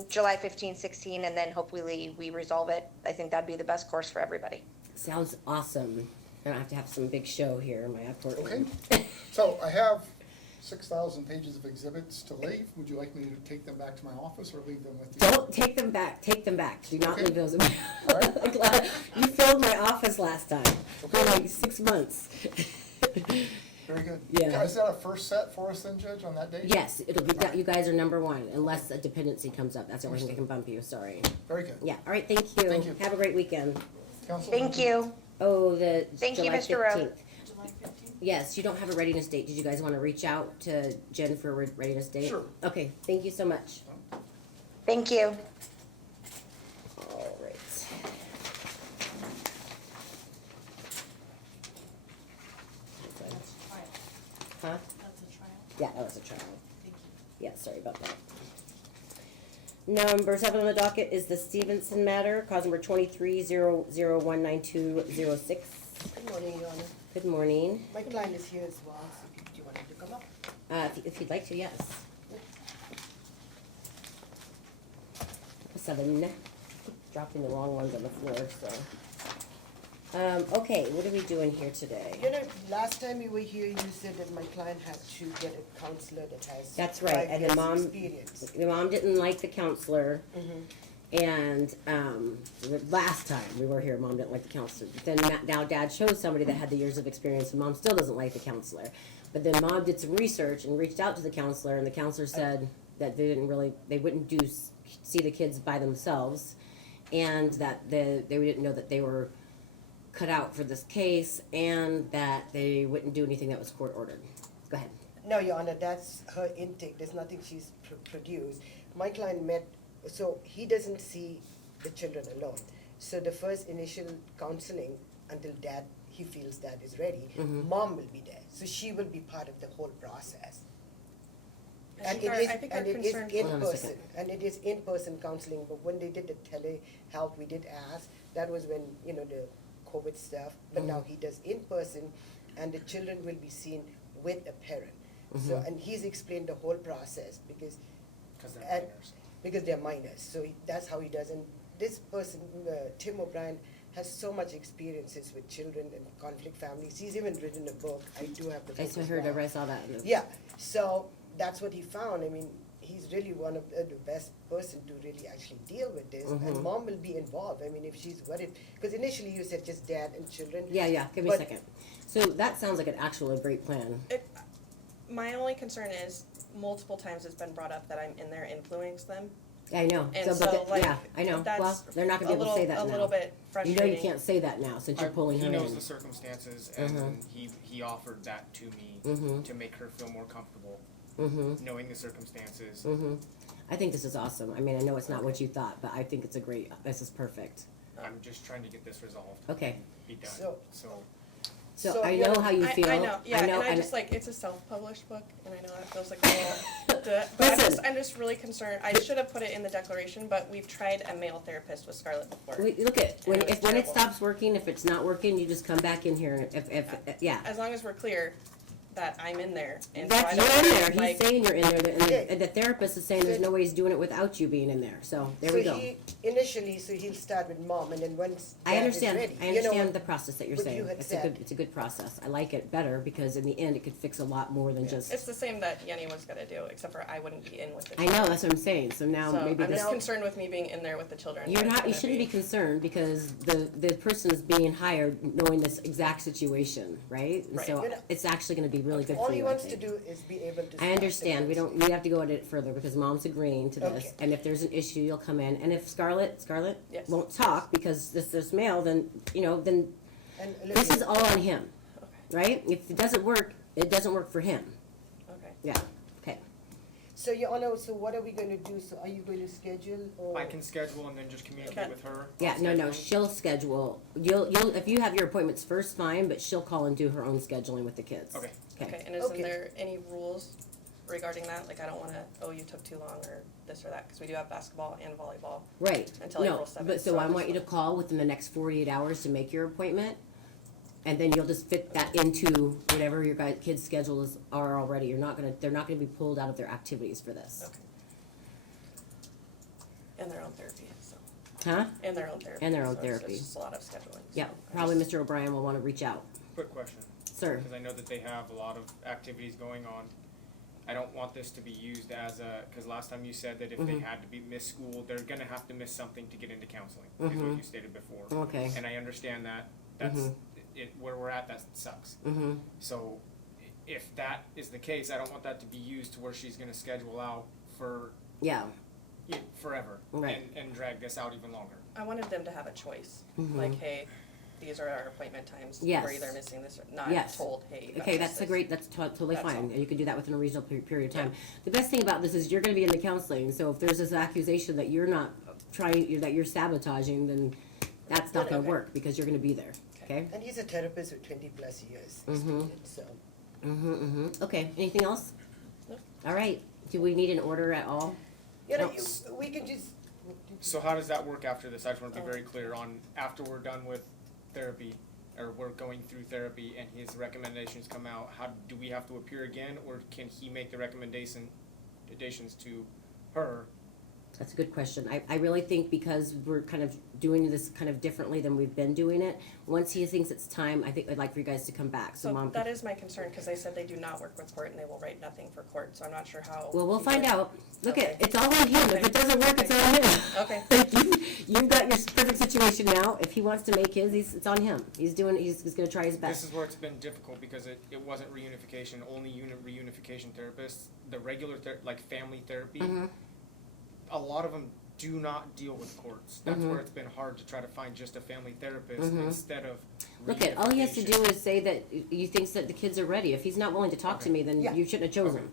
July 15, 16, and then hopefully we resolve it, I think that'd be the best course for everybody. Sounds awesome. I have to have some big show here in my apartment. Okay. So I have 6,000 pages of exhibits to leave. Would you like me to take them back to my office or leave them with you? Don't take them back. Take them back. Do not Okay. leave those in my You filled my office last time for like 6 months. Very good. Yeah. Is that a first set for us then, Judge, on that date? Yes, it'll be that you guys are number 1 unless a dependency comes up. That's the only thing I can bump you. Sorry. Very good. Yeah. All right. Thank you. Thank you. Have a great weekend. Counsel? Thank you. Oh, the Thank you, July Mr. Rowe. 15th. Yes, you don't have a readiness date. Did you guys want to reach out to Jen for a readiness date? Sure. Okay. Thank you so much. Thank you. All right. Huh? That's a trial. Yeah, that was a trial. Thank you. Yeah, sorry about that. Number 7 on the docket is the Stevenson matter, cause number 2300019206. Good morning, Your Honor. Good morning. My client is here as well, so do you want him to come up? If you'd like to, yes. 7. Dropping the wrong ones on the floor, so. Okay, what are we doing here today? You know, last time you were here, you said that my client had to get a counselor that has That's right, 5 and years the mom, experience. the mom didn't like the counselor. And the last time we were here, mom didn't like the counselor. But then now dad chose somebody that had the years of experience, and mom still doesn't like the counselor. But then mom did some research and reached out to the counselor, and the counselor said that they wouldn't see the kids by themselves, and that they didn't know that they were cut out for this case, and that they wouldn't do anything that was court ordered. Go ahead. No, Your Honor, that's her intake. There's nothing she's produced. My client met, so he doesn't see the children alone. So the first initial counseling until he feels dad is ready, mom will be there. So she will be part of the whole process. And Our- it is, I think our and it is concern- in Hold on a person, second. and it is in-person counseling, but when they did the telehealth, we did ask, that was when, the COVID stuff, but now he does in-person, and the children will be seen with a parent. So, and he's explained the whole process, because they're minors, so that's how he does, and this person, Tim O'Brien, has so much experiences with children and conflict families, he's even written a book, I do have the book I as heard, well. I saw that. Yeah, so that's what he found. I mean, he's really one of the best person to really actually deal with this. And mom will be involved. I mean, if she's worried, because initially you said just dad and children. Yeah, give me a but- second. So that sounds like an actually great plan. My only concern is multiple times it's been brought up that I'm in there influencing them. I know. And but so, like, yeah, I know. that's Well, they're not gonna be able to say that now. a little bit You frustrating. know you can't say that now since you're pulling her He knows in. the circumstances, and he offered that to me to make her feel more comfortable, knowing the circumstances. I think this is awesome. I mean, I know it's not what you thought, but I think it's this is perfect. I'm just trying to get this resolved. Okay. Be done. So I know how you feel. I know, yeah, and I and- just it's a self-published book, and I know that feels like a little, but I'm just really concerned. I should have put it in the declaration, but we've tried a male therapist with Scarlett before. Look at, when And it terrible. stops working, if it's not working, you just come back in here, yeah. As long as we're clear that I'm in there, and so That's, I you're don't in there, like, he's saying you're in there, and the therapist is saying there's no way he's doing it without you being in there, so there we go. So he'll start with mom, and then once I dad is understand, ready, I understand the process that you're what saying, you had it's said. a good process, I like it better, because in the end, it could fix a lot more than just. it's the same that Yenny was gonna do, except for I wouldn't be in with the I children. know, that's what I'm saying, so now So maybe I'm this. just concerned with me being in there with the children. You're It's not, you gonna shouldn't be concerned, because the person is being hired knowing this exact situation, right? And Right. so You know, it's actually gonna be really good All for he you, I wants to think. do is be able to. I start understand, the we have to go at it further, because mom's agreeing to this, Okay. and if there's an issue, you'll come in, and if Scarlett Yes. won't talk, because this male, then, then And this listen, is all on him, right? If it doesn't work for him, Okay. yeah, okay. So Your Honor, so what are we going to do? So are you going to schedule or? I can schedule and then just communicate with her. Yeah, on no, scheduling. she'll schedule, you'll, if you have your appointments first, fine, but she'll call and do her own scheduling with the kids. Okay. Okay, and isn't Okay. there any rules regarding that? Like, I don't wanna, you took too long, or this or that, because we do have basketball and volleyball. Right, Until no, April 7th, but so so I I'm want you to just- call within the next 48 hours to make your appointment, and then you'll just fit that into whatever your kids' schedules are already, they're not gonna be pulled out of their activities for this. Okay. And their own therapy, so. Huh? And their own therapy. And their own so it's therapy. just a lot of scheduling. Yep, so I probably just- Mr. O'Brien will wanna reach out. Quick question. Sir. Because I know that they have a lot of activities going on. I don't want this to be used as because last time you said that if they had to miss school, they're gonna have to miss something to get into counseling, is what you stated before. Okay. And I understand that, that's, where we're at, that sucks. So, if that is the case, I don't want that to be used to where she's gonna schedule out for Yeah, forever. Right. And drag this out even longer. I wanted them to have a choice, like, hey, these are our appointment times. Yes. We're either missing this or not Yes. told, hey, you gotta okay, miss this. that's totally That's fine, all. you can do that within a reasonable period of time. The best thing about this is you're gonna be in the counseling, so if there's this accusation that you're not that you're sabotaging, then that's not gonna Okay. work, because you're gonna be there, okay? And he's a therapist with 20+ years Mhm. experience, so. Okay, anything else? No. All right, do we need an order at all? You know, No. we can just. So how does that work after this? I just want to be very clear on after we're done with therapy, or we're going through therapy and his recommendations come out, how do we have to appear again, or can he make the recommendations to her? That's a good question. I really think because we're kind of doing this kind of differently than we've been doing it, once he thinks it's time, I think I'd like for you guys to come back, so So mom. that is my concern, because they said they do not work with court and they will write nothing for court, so I'm not sure how. Well, we'll he find would- out. Look Okay. it's all on him. If it doesn't work, it's on him. Okay. You've got your perfect situation now. If he wants to make his, it's on him. He's gonna try his This best. is where it's been difficult because it wasn't reunification, only reunification therapists. The regular like family therapy, a lot of them do not deal with courts. That's where it's been hard to try to find just a family therapist instead of Look all he has to do reunification. is say that he thinks that the kids are ready. If he's not willing to talk to me, then Yeah. you shouldn't have chosen.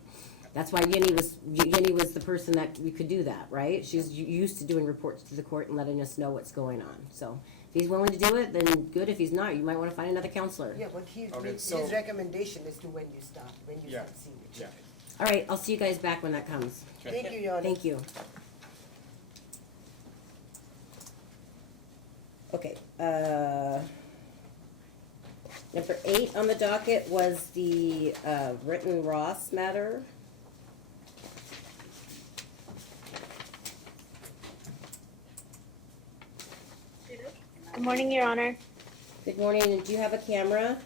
That's why Yenny was the person that we could do that, right? She's used to doing reports to the court and letting us know what's going on. So if he's willing to do it, then good. If he's not, you might want to find another counselor. Yeah, but his Okay, so- recommendation is to when you start seeing the Yeah. children. All right, I'll see you guys back when that comes. Thank you, Your Honor. Thank you. Okay, number 8 on the docket was the, written Ross matter. Good morning, Your Honor. Good morning, do you have a camera?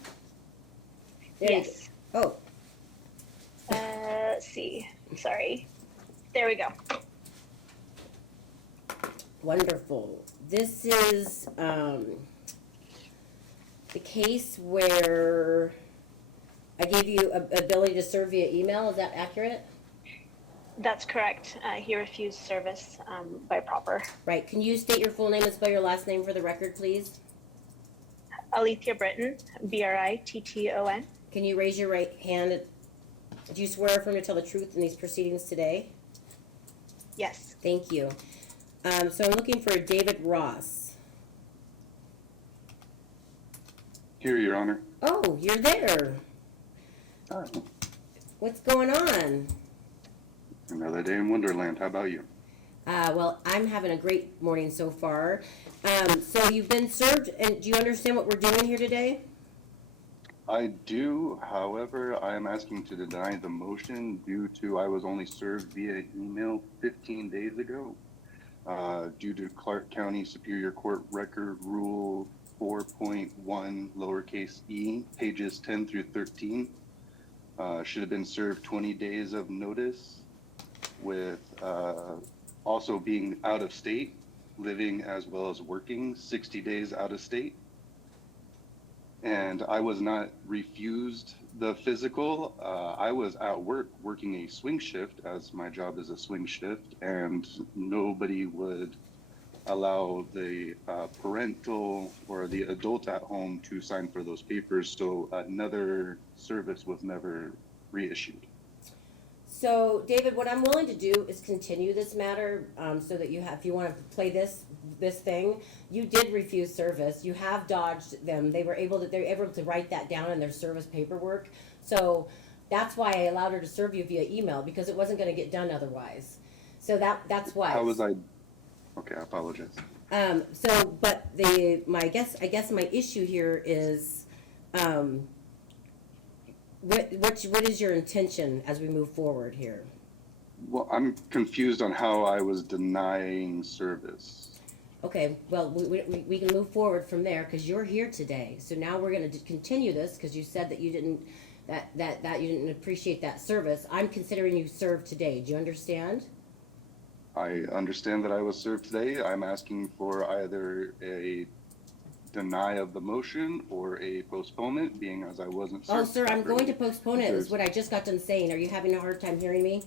There you Yes. go. Oh, Let's see. Sorry. There we go. wonderful. This is, the case where I gave you a ability to serve via email, is that accurate? That's correct. He refused service by proper. Right, can you state your full name and spell your last name for the record, please? Alethea Britton, Britton. Can you raise your right hand? Do you swear or affirm to tell the truth in these proceedings today? Yes. Thank you. So I'm looking for David Ross. Here, Your Honor. Oh, you're there. Hi. What's going on? Another day in Wonderland. How about you? Well, I'm having a great morning so far. So you've been served, and do you understand what we're doing here today? I do, however, I am asking to deny the motion due to I was only served via email 15 days ago. Due to Clark County Superior Court Record Rule 4.1 lowercase e, pages 10 through 13. Should have been served 20 days of notice with also being out of state, living as well as working 60 days out of state. And I was not refused the physical. I was at work working a swing shift, as my job is a swing shift, and nobody would allow the parental or the adult at home to sign for those papers, so another service was never reissued. So, David, what I'm willing to do is continue this matter, so that you have, if you want to play this thing, you did refuse service. You have dodged them. They were able to write that down in their service paperwork. So that's why I allowed her to serve you via email, because it wasn't going to get done otherwise. So that's why. How was I? Okay, I apologize. But I guess my issue here is, what is your intention as we move forward here? Well, I'm confused on how I was denying service. Okay, well, we can move forward from there, because you're here today. So now we're going to continue this, because you said that you didn't you didn't appreciate that service. I'm considering you served today. Do you understand? I understand that I was served today. I'm asking for either a deny of the motion or a postponement, being as I wasn't served. Oh, sir, I'm going to postpone it, is There's- what I just got done saying. Are you having a hard time hearing me?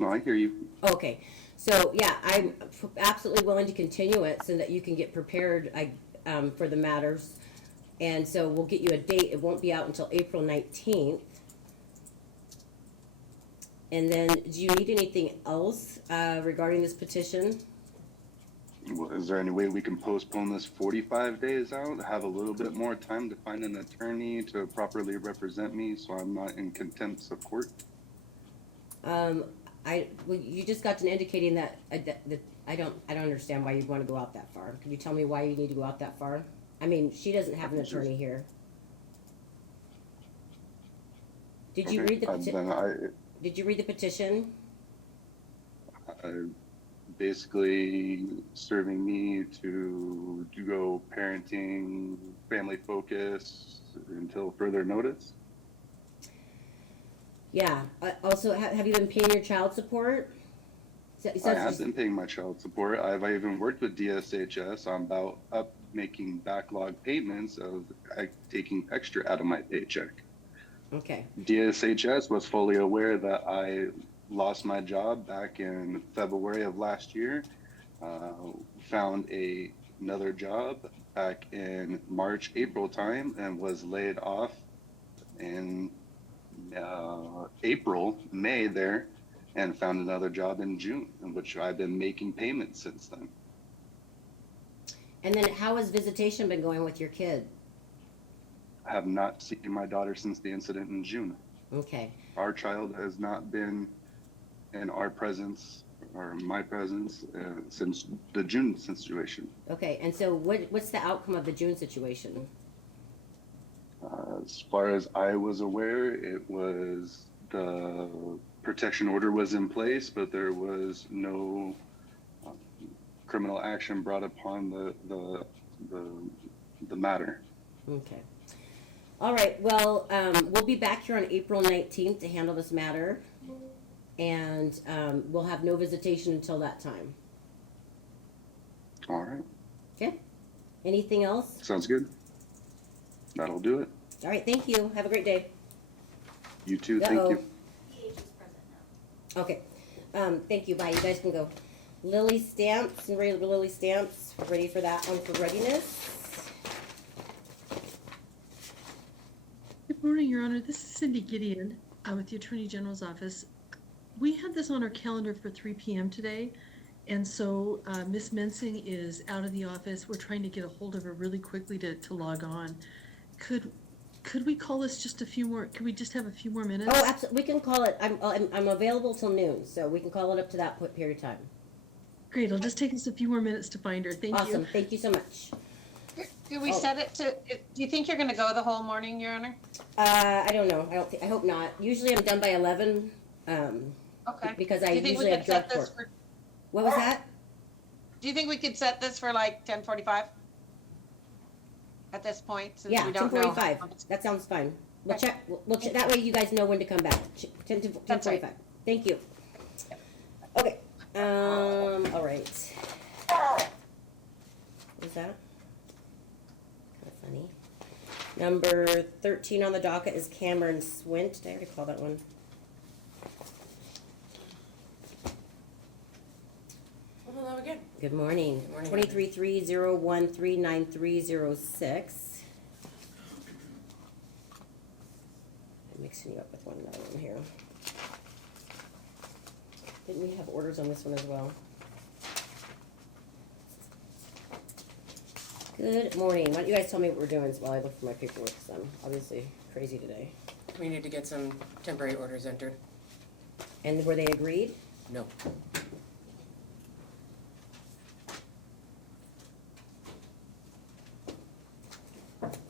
No, I hear you. Okay, so, yeah, I'm absolutely willing to continue it so that you can get prepared, for the matters. And so we'll get you a date. It won't be out until April 19th. And then, do you need anything else, regarding this petition? Well, is there any way we can postpone this 45 days out, have a little bit more time to find an attorney to properly represent me so I'm not in contempt of court? Well, you just got to indicating that, that I don't understand why you'd want to go out that far. Could you tell me why you need to go out that far? I mean, she doesn't have an attorney here. Did you read the petition? Did you read the petition? Basically serving me to go parenting, family focus until further notice. Yeah. Also, have you been paying your child support? I have been paying my child support. I even worked with DSHS on about making backlog payments of taking extra out of my paycheck. Okay. DSHS was fully aware that I lost my job back in February of last year, found another job back in March, April time, and was laid off in May there, and found another job in June, in which I've been making payments since then. And then how has visitation been going with your kid? I have not seen my daughter since the incident in June. Okay, Our child has not been in our presence or my presence since the June situation. okay, and so what's the outcome of the June situation? As far as I was aware, it was the protection order was in place, but there was no criminal action brought upon the matter. Okay. All right, well, we'll be back here on April 19th to handle this matter, and we'll have no visitation until that time. All right. Okay? Anything else? Sounds good. That'll do it. All right, thank you. Have a great day. You too. Thank you. Okay, thank you, bye, you guys can go. Lily stamps, and ready, Lily stamps, ready for that one for readiness? Good morning, Your Honor. This is Cindy Gideon with the Attorney General's office. We had this on our calendar for 3 p.m. today, and so Ms. Mensing is out of the office. We're trying to get a hold of her really quickly to log on. Could we call this just a few more? Could we just have a few more minutes? Oh, absolutely, we can call it, I'm available till noon, so we can call it up to that period of time. Great, it'll just take us a few more minutes to find her. Thank you. Awesome, thank you so much. Do we set it to, do you think you're gonna go the whole morning, Your Honor? I don't know, I hope not. Usually I'm done by 11, Okay. because Do I you think we usually have could drug set this court. for, What was that? do you think we could set this for like 10:45? At this point, since Yeah, we don't know. 10:45, that sounds fine. We'll check, that way you guys know when to come back. 10:45. Thank you. Okay, all right. What was that? Kind of funny. Number 13 on the docket is Camara and Swint. Did I already call that one? Hello again. Good morning. Good morning. 2330139306. I'm mixing you up with one another one here. Didn't we have orders on this one as well? Good morning. Why don't you guys tell me what we're doing while I look for my paperwork, because I'm obviously crazy today. We need to get some temporary orders entered. And were they agreed? No.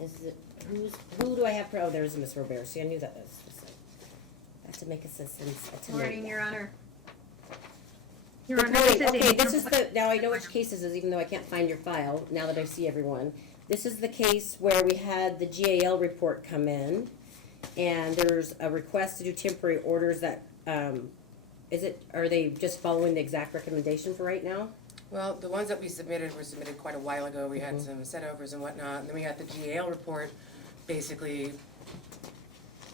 Is it, who do I have, oh, there's Miss Robert, see, I knew that was, I have to make a sentence. Morning, Your Honor. Your Good Honor, morning. this is Okay, Amy. this is the, now I know which case this is, even though I can't find your file, now that I see everyone. This is the case where we had the GAL report come in, and there's a request to do temporary orders that, are they just following the exact recommendation for right now? Well, the ones that we submitted were submitted quite a while ago. We had some set-overs and whatnot, and then we got the GAL report, basically,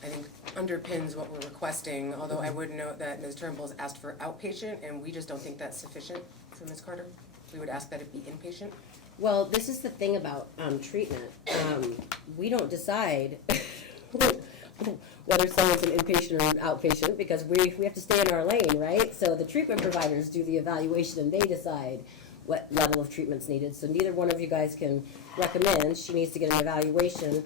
I think, underpins what we're requesting, although I would note that Ms. Turnbull's asked for outpatient, and we just don't think that's sufficient for Ms. Carter. We would ask that it be inpatient. Well, this is the thing about, treatment. We don't decide whether someone's an inpatient or an outpatient, because we have to stay in our lane, right? So the treatment providers do the evaluation and they decide what level of treatment's needed. So neither one of you guys can recommend. She needs to get an evaluation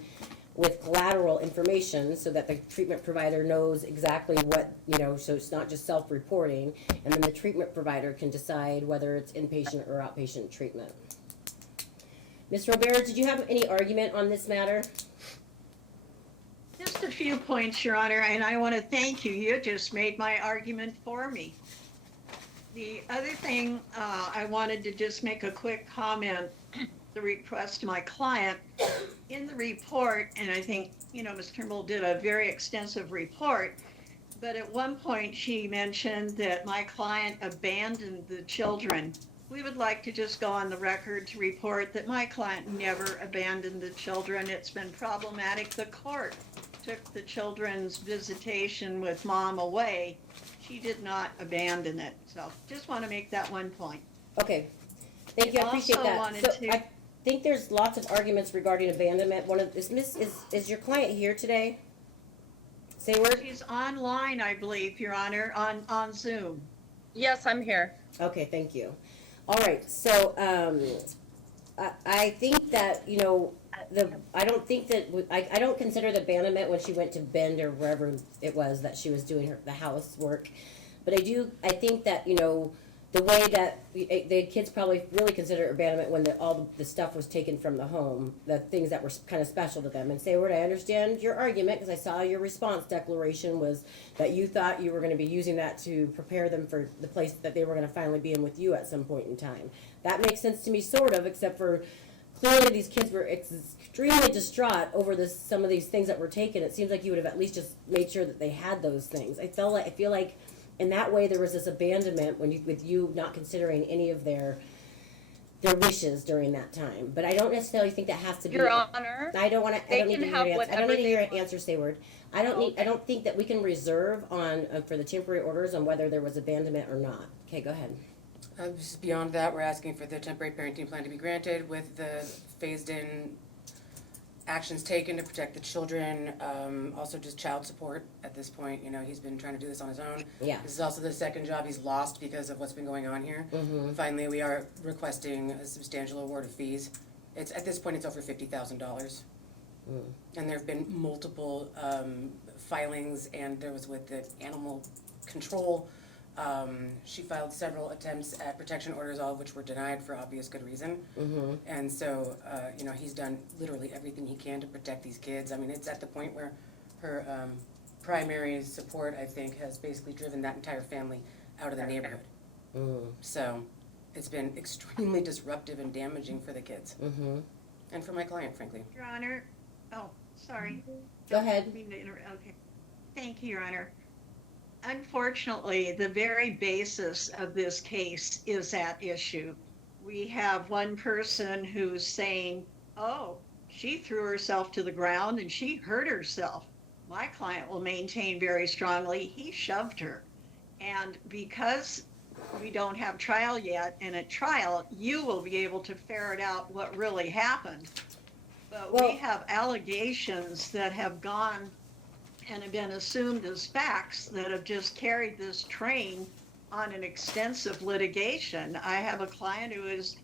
with collateral information so that the treatment provider knows exactly what, so it's not just self-reporting. And then the treatment provider can decide whether it's inpatient or outpatient treatment. Ms. Robert, did you have any argument on this matter? Just a few points, Your Honor, and I want to thank you. You just made my argument for me. The other thing, I wanted to just make a quick comment, the request to my client. In the report, and I think, Ms. Turnbull did a very extensive report, but at one point she mentioned that my client abandoned the children. We would like to just go on the record to report that my client never abandoned the children. It's been problematic. The court took the children's visitation with mom away. She did not abandon it. So just want to make that one point. Okay, thank you, I appreciate Also that. wanted So to- I think there's lots of arguments regarding abandonment. Is your client here today? Say word? She's online, I believe, Your Honor, on Zoom. Yes, I'm here. Okay, thank you. All right, so, I think that, I don't think that, I don't consider the abandonment when she went to Bend or wherever it was that she was doing the housework. But I think that, you know, the way that the kids probably really consider abandonment when all the stuff was taken from the home, the things that were kind of special to them. And Sayward, I understand your argument, because I saw your response declaration was that you thought you were going to be using that to prepare them for the place that they were going to finally be in with you at some point in time. That makes sense to me, sort of, except for clearly these kids were extremely distraught over some of these things that were taken. It seems like you would have at least just made sure that they had those things. I feel like in that way there was this abandonment with you not considering any of their wishes during that time. But I don't necessarily think that has to be. Your Honor, I don't want to. I don't need to hear an answer. I don't need to hear an answer, Sayward. I don't think that we can reserve on for the temporary orders on whether there was abandonment or not. Okay, go ahead. Just beyond that, we're asking for the temporary parenting plan to be granted with the phased-in actions taken to protect the children. Also, just child support at this point. You know, he's been trying to do this on his own. Yeah. This is also the second job he's lost because of what's been going on here. Mm-hmm. Finally, we are requesting a substantial award of fees. At this point, it's over $50,000. And there have been multiple filings, and there was with the animal control. She filed several attempts at protection orders, all of which were denied for obvious good reason. Mm-hmm. And so, you know, he's done literally everything he can to protect these kids. I mean, it's at the point where her primary support, I think, has basically driven that entire family out of the neighborhood. Mm-hmm. So it's been extremely disruptive and damaging for the kids. Mm-hmm. And for my client, frankly. Your Honor, oh, sorry. Go ahead. Okay. Thank you, Your Honor. Unfortunately, the very basis of this case is at issue. We have one person who's saying, oh, she threw herself to the ground and she hurt herself. My client will maintain very strongly, he shoved her. And because we don't have trial yet, and at trial, you will be able to ferret out what really happened. But we have allegations that have gone and have been assumed as facts that have just carried this train on an extensive litigation. I have a client who is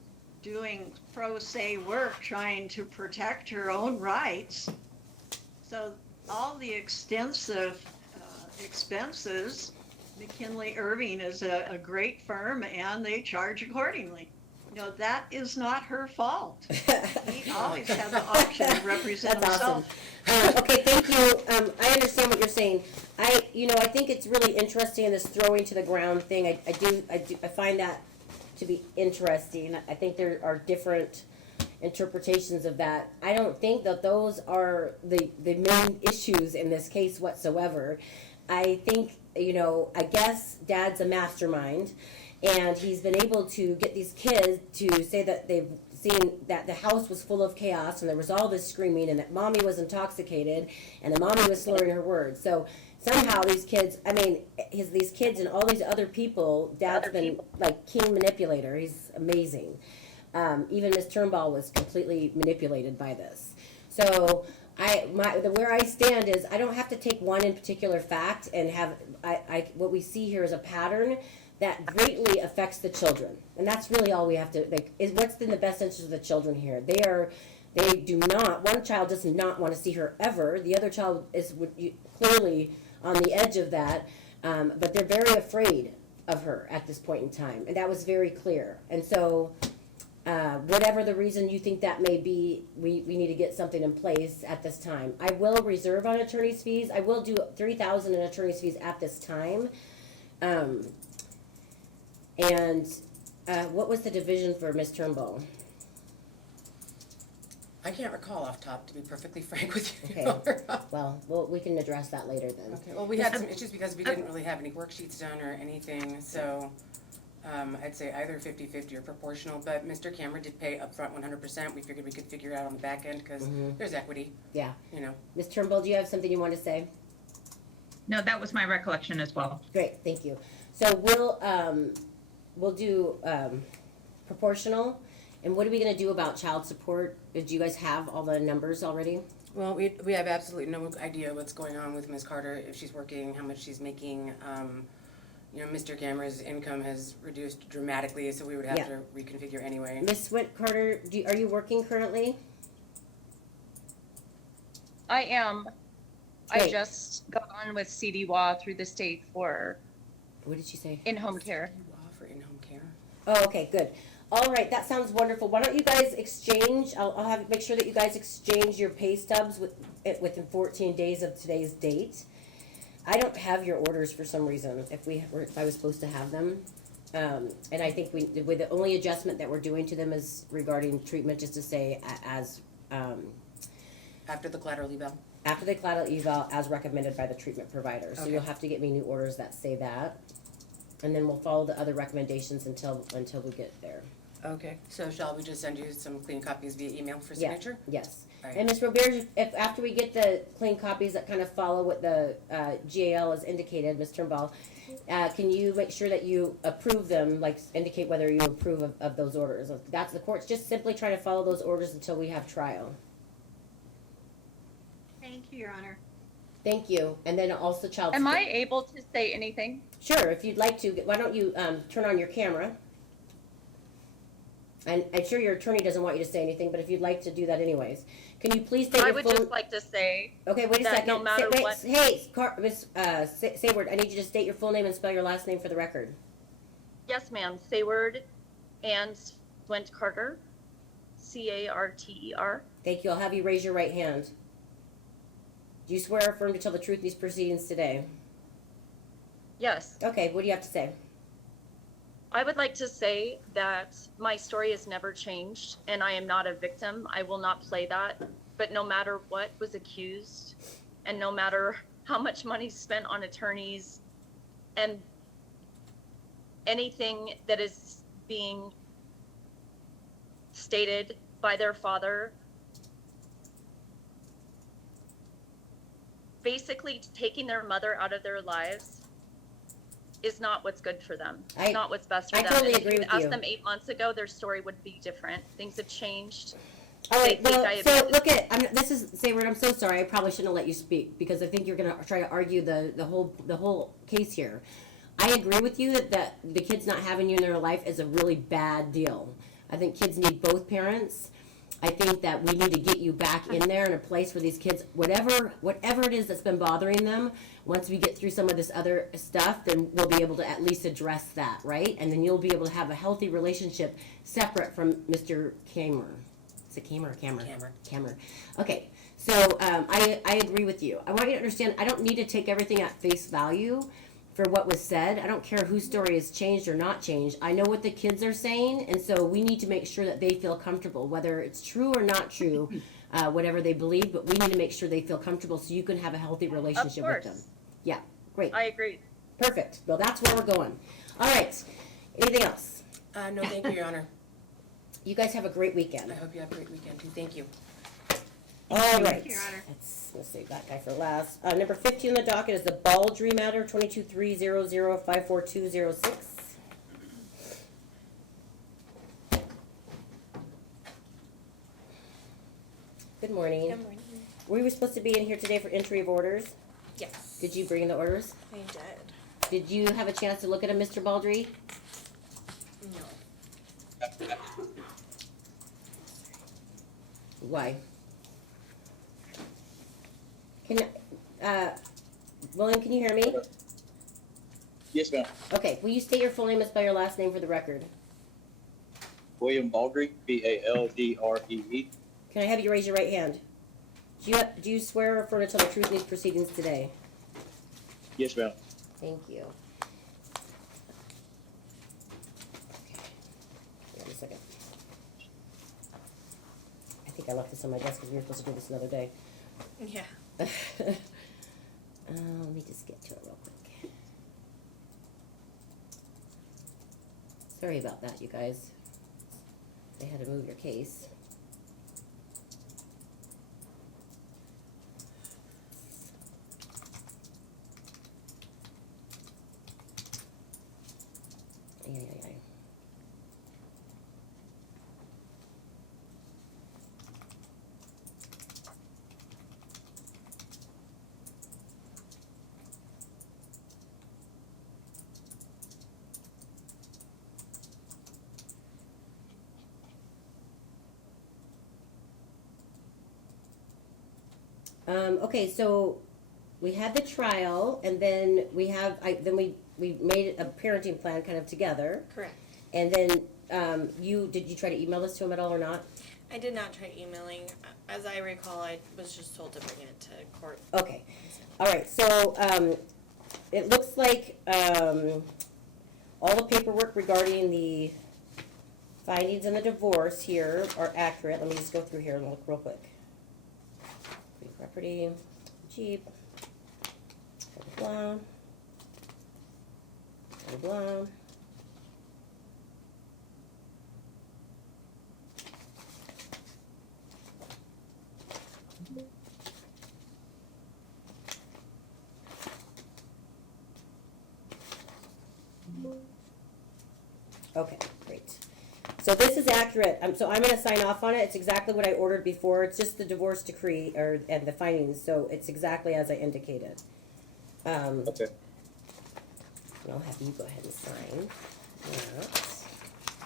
doing pro se work trying to protect her own rights. So all the extensive expenses, McKinley Irving is a great firm and they charge accordingly. No, that is not her fault. He always had the option to represent himself. Okay, thank you. I understand what you're saying. I think it's really interesting in this throwing to the ground thing. I find that to be interesting. I think there are different interpretations of that. I don't think that those are the main issues in this case whatsoever. I think, I guess Dad's a mastermind, and he's been able to get these kids to say that they've seen that the house was full of chaos and there was all this screaming and that Mommy was intoxicated and that Mommy was slurring her words. So somehow these kids, these kids and all these other people, Dad's been like king manipulator. He's amazing. Even Miss Turnbull was completely manipulated by this. So where I stand is I don't have to take one in particular fact and have what we see here is a pattern that greatly affects the children, and that's really all we have to is what's in the best interest of the children here. They do not. One child does not want to see her ever. The other child is clearly on the edge of that, but they're very afraid of her at this point in time, and that was very clear. And so, whatever the reason you think that may be, we need to get something in place at this time. I will reserve on attorney's fees. I will do $3,000 in attorney's fees at this time. And what was the division for Miss Turnbull? I can't recall off top, to be perfectly frank with you. Okay. well, we can address that later then. Okay. Well, we had some issues because we didn't really have any worksheets done or anything, so I'd say either 50-50 or proportional. But Mr. Camara did pay upfront 100%. We figured we could figure it out on the back end because there's equity. Yeah. Ms. Turnbull, do you have something you want to say? No, that was my recollection as well. Great, thank you. So we'll do proportional. And what are we going to do about child support? Did you guys have all the numbers already? Well, we have absolutely no idea what's going on with Ms. Carter, if she's working, how much she's making. Mr. Camara's income has reduced dramatically, so we would have to reconfigure anyway. Ms. Carter, are you working currently? I am. I Great. just got on with CDWA through the state for What did she say? in-home care. For in-home care. Oh, okay, good. All right, that sounds wonderful. Why don't you guys exchange? I'll have make sure that you guys exchange your pay stubs within 14 days of today's date. I don't have your orders for some reason. If I was supposed to have them, and I think with the only adjustment that we're doing to them is regarding treatment, just to say as After the collateral eval. after the collateral eval as recommended by the treatment provider. So Okay. you'll have to get me new orders that say that, and then we'll follow the other recommendations until we get there. Okay, so shall we just send you some clean copies via email for Yeah, signature? yes. All right. And Ms. Roberge, if after we get the clean copies that kind of follow what the GAL has indicated, Ms. Turnbull, can you make sure that you approve them, like indicate whether you approve of those orders? That's the court's just simply trying to follow those orders until we have trial. Thank you, Your Honor. Thank you. And then also child Am support. I able to say anything? Sure, if you'd like to. Why don't you turn on your camera? And I'm sure your attorney doesn't want you to say anything, but if you'd like to do that anyways. Can you please state I your would full... just like to say Okay, wait a that second. no matter Wait, what. Hey, Miss Sayward, I need you to state your full name and spell your last name for the record. Yes, ma'am. Sayward and Swint Carter. Carter. Thank you. I'll have you raise your right hand. Do you swear or affirm to tell the truth in these proceedings today? Yes. Okay, what do you have to say? I would like to say that my story has never changed and I am not a victim. I will not play that. But no matter what was accused and no matter how much money spent on attorneys and anything that is being stated by their father, basically taking their mother out of their lives is not what's good for them. It's not what's best for I them. totally And agree if with you asked you. them 8 months ago, their story would be different. Things have changed. All right, They think well, I so abandoned- look at, this is, Sayward, I'm so sorry, I probably shouldn't have let you speak, because I think you're gonna try to argue the whole case here. I agree with you that the kids not having you in their life is a really bad deal. I think kids need both parents. I think that we need to get you back in there in a place where these kids, whatever it is that's been bothering them, once we get through some of this other stuff, then we'll be able to at least address that, right? And then you'll be able to have a healthy relationship separate from Mr. Camara. Is it Camara or Camera? Camera. Okay, so I agree with you. I want you to understand, I don't need to take everything at face value for what was said. I don't care whose story has changed or not changed. I know what the kids are saying, and so we need to make sure that they feel comfortable, whether it's true or not true, whatever they believe, but we need to make sure they feel comfortable so you can have a healthy relationship with them. Yeah, great. I agree. Perfect. Well, that's where we're going. All right. Anything else? No, thank you, Your Honor. You guys have a great weekend. I hope you have a great weekend too. Thank you. All right. Thank you, Your Honor. Let's save that guy for last. Number 15 on the docket is the Baldry matter, 22-300-54206. Good morning. Good morning. Were we supposed to be in here today for entry of orders? Yes. Did you bring the orders? I did. Did you have a chance to look at them, Mr. Baldry? No. Why? William, can you hear me? Yes, ma'am. Okay, will you state your full name and spell your last name for the record? William Baldry, Baldree. Can I have you raise your right hand? Do you swear or affirm to tell the truth in these proceedings today? Yes, ma'am. Thank you. Wait a second. I think I left this on my desk because we were supposed to do this another day. Yeah. Let me just get to it real quick. Sorry about that, you guys. They had to move your case. Ay, ay, ay. Okay, so we had the trial, and then we have, we made a parenting plan kind of together. Correct. And then, did you try to email this to him at all or not? I did not try emailing. As I recall, I was just told to bring it to court. Okay, all right, so, it looks like, all the paperwork regarding the findings in the divorce here are accurate. Let me just go through here and look real quick. Property, Jeep, blah, blah, blah, blah. Okay, great. So this is accurate. So I'm gonna sign off on it. It's exactly what I ordered before. It's just the divorce decree and the findings, so it's exactly as I indicated. Okay. And I'll have you go ahead and sign that.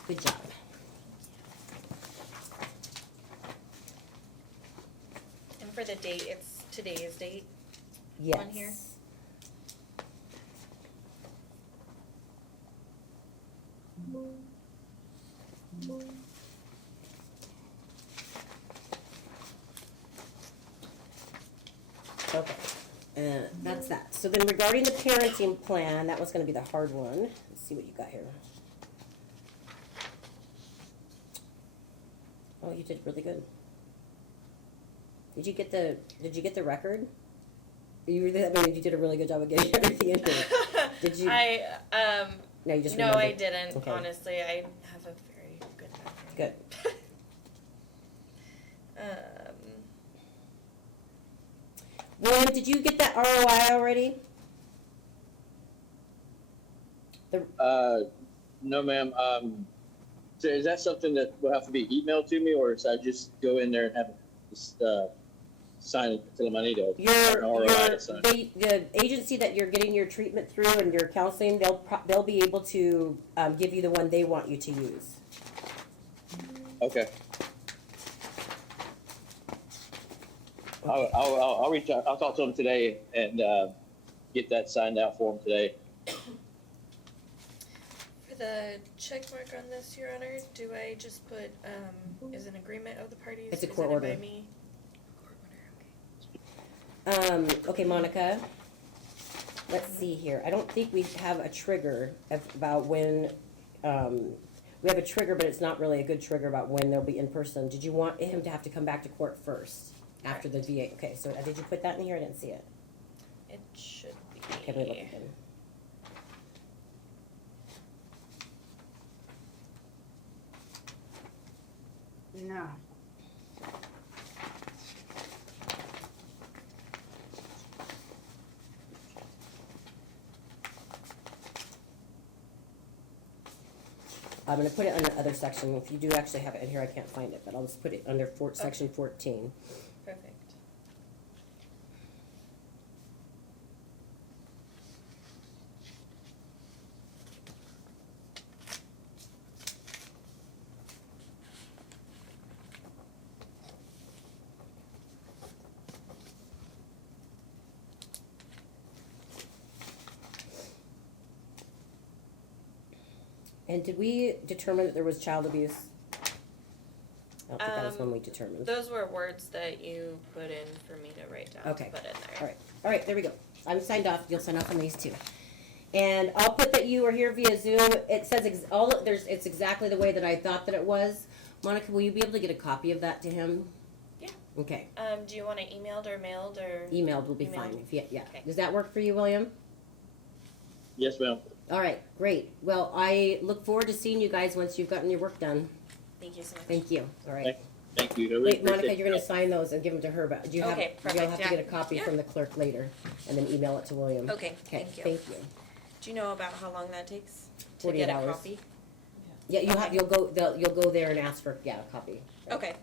Good job. And for the date, it's today's date Yes. on here. Okay, that's that. So then regarding the parenting plan, that was gonna be the hard one. Let's see what you got here. Oh, you did really good. Did you get the record? You really, I mean, you did a really good job of getting everything in here. Did you? No, you just No, remembered. I didn't. Okay. Honestly, I have a very good memory. Good. William, did you get that ROI already? No, ma'am. So is that something that will have to be emailed to me, or should I just go in there and have just sign it, tell them I need a an ROI to sign? The agency that you're getting your treatment through and your counseling, they'll be able to give you the one they want you to use. Okay. I'll reach out. I'll talk to them today and get that signed out for them today. For the check mark on this, Your Honor, do I just put, is an agreement of the parties It's a court presented by order. me? Okay, Monica, let's see here. I don't think we have a trigger about when, we have a trigger, but it's not really a good trigger about when they'll be in person. Did you want him to have to come back to court first, after the VA? Okay, so did you put that in here? I didn't see it. It should be. Okay, let me look again. No. I'm gonna put it under other section. If you do actually have it in here, I can't find it, but I'll just put it under section 14. Perfect. And did we determine that there was child abuse? I don't think that was when we determined. Those were words that you put in for me to write down, Okay. to put in there. All right, there we go. I'm signed off. You'll sign off on these two. And I'll put that you are here via Zoom. It says it's exactly the way that I thought that it was. Monica, will you be able to get a copy of that to him? Yeah. Okay. Do you want it emailed or mailed or? Emailed will be Emailed. fine. Yeah. Okay. Does that work for you, William? Yes, ma'am. All right, great. Well, I look forward to seeing you guys once you've gotten your work done. Thank you so much. Thank you. All right. Thank you. I really Wait, Monica, appreciate you're gonna it. sign those and give them to her, but you'll Okay, perfect, have to yeah. get a copy Yeah. from the clerk later and then email it to William. Okay, thank you. Thank you. Do you know about how long that takes to 48 get a hours. copy? Yeah, you'll go there and ask for, a copy. Okay.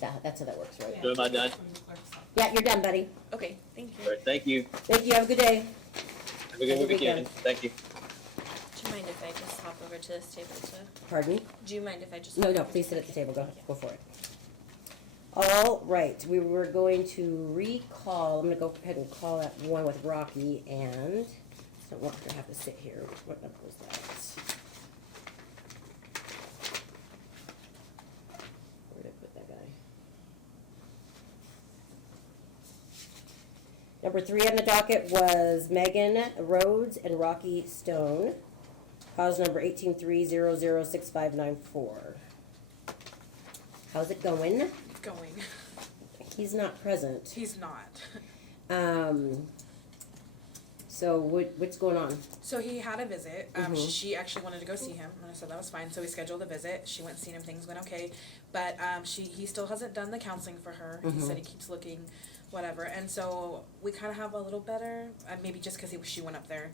That's how that works, right? So am I done? Yeah, you're done, buddy. Okay, thank you. All right, thank you. Thank you, have a good day. Have a good weekend. Thank you. Do you mind if I just hop over to this table to? Pardon? Do you mind if I just? No, hop no, over please to- sit at the table, go for it. All right, we were going to recall, I'm gonna go ahead and call that one with Rocky, and I don't want her to have to sit here. What number was that? Where did I put that guy? Number 3 on the docket was Megan Rhodes and Rocky Stone. Cause number 183006594. How's it going? It's going. He's not present. He's not. So what's going on? So he had a visit. Mhm. She actually wanted to go see him, and I said that was fine. So we scheduled a visit. She went and seen him. Things went okay, but he still hasn't done the counseling for her. He said he keeps looking, whatever. And so we kind of have a little better, maybe just because she went up there.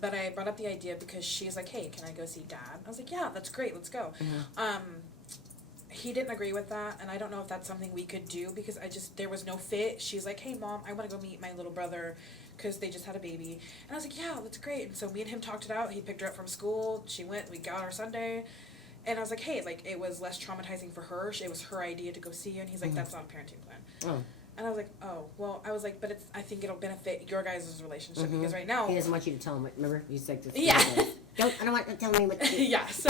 But I brought up the idea because she's like, "Hey, can I go see Dad?" I was like, "Yeah, that's great. Let's go." He didn't agree with that, and I don't know if that's something we could do because there was no fit. She's like, "Hey, Mom, I want to go meet my little brother because they just had a baby." And I was like, "Yeah, that's great." And so me and him talked it out. He picked her up from school. She went. We got her Sunday. And I was like, "Hey, like, it was less traumatizing for her. It was her idea to go see you." And he's like, "That's not a parenting plan." Oh. And I was like, "Oh, well," I was like, "but I think it'll benefit your guys' relationship because right now." He doesn't want you to tell him. Remember, you said this. Yeah. I don't want to tell me what to do. Yeah, so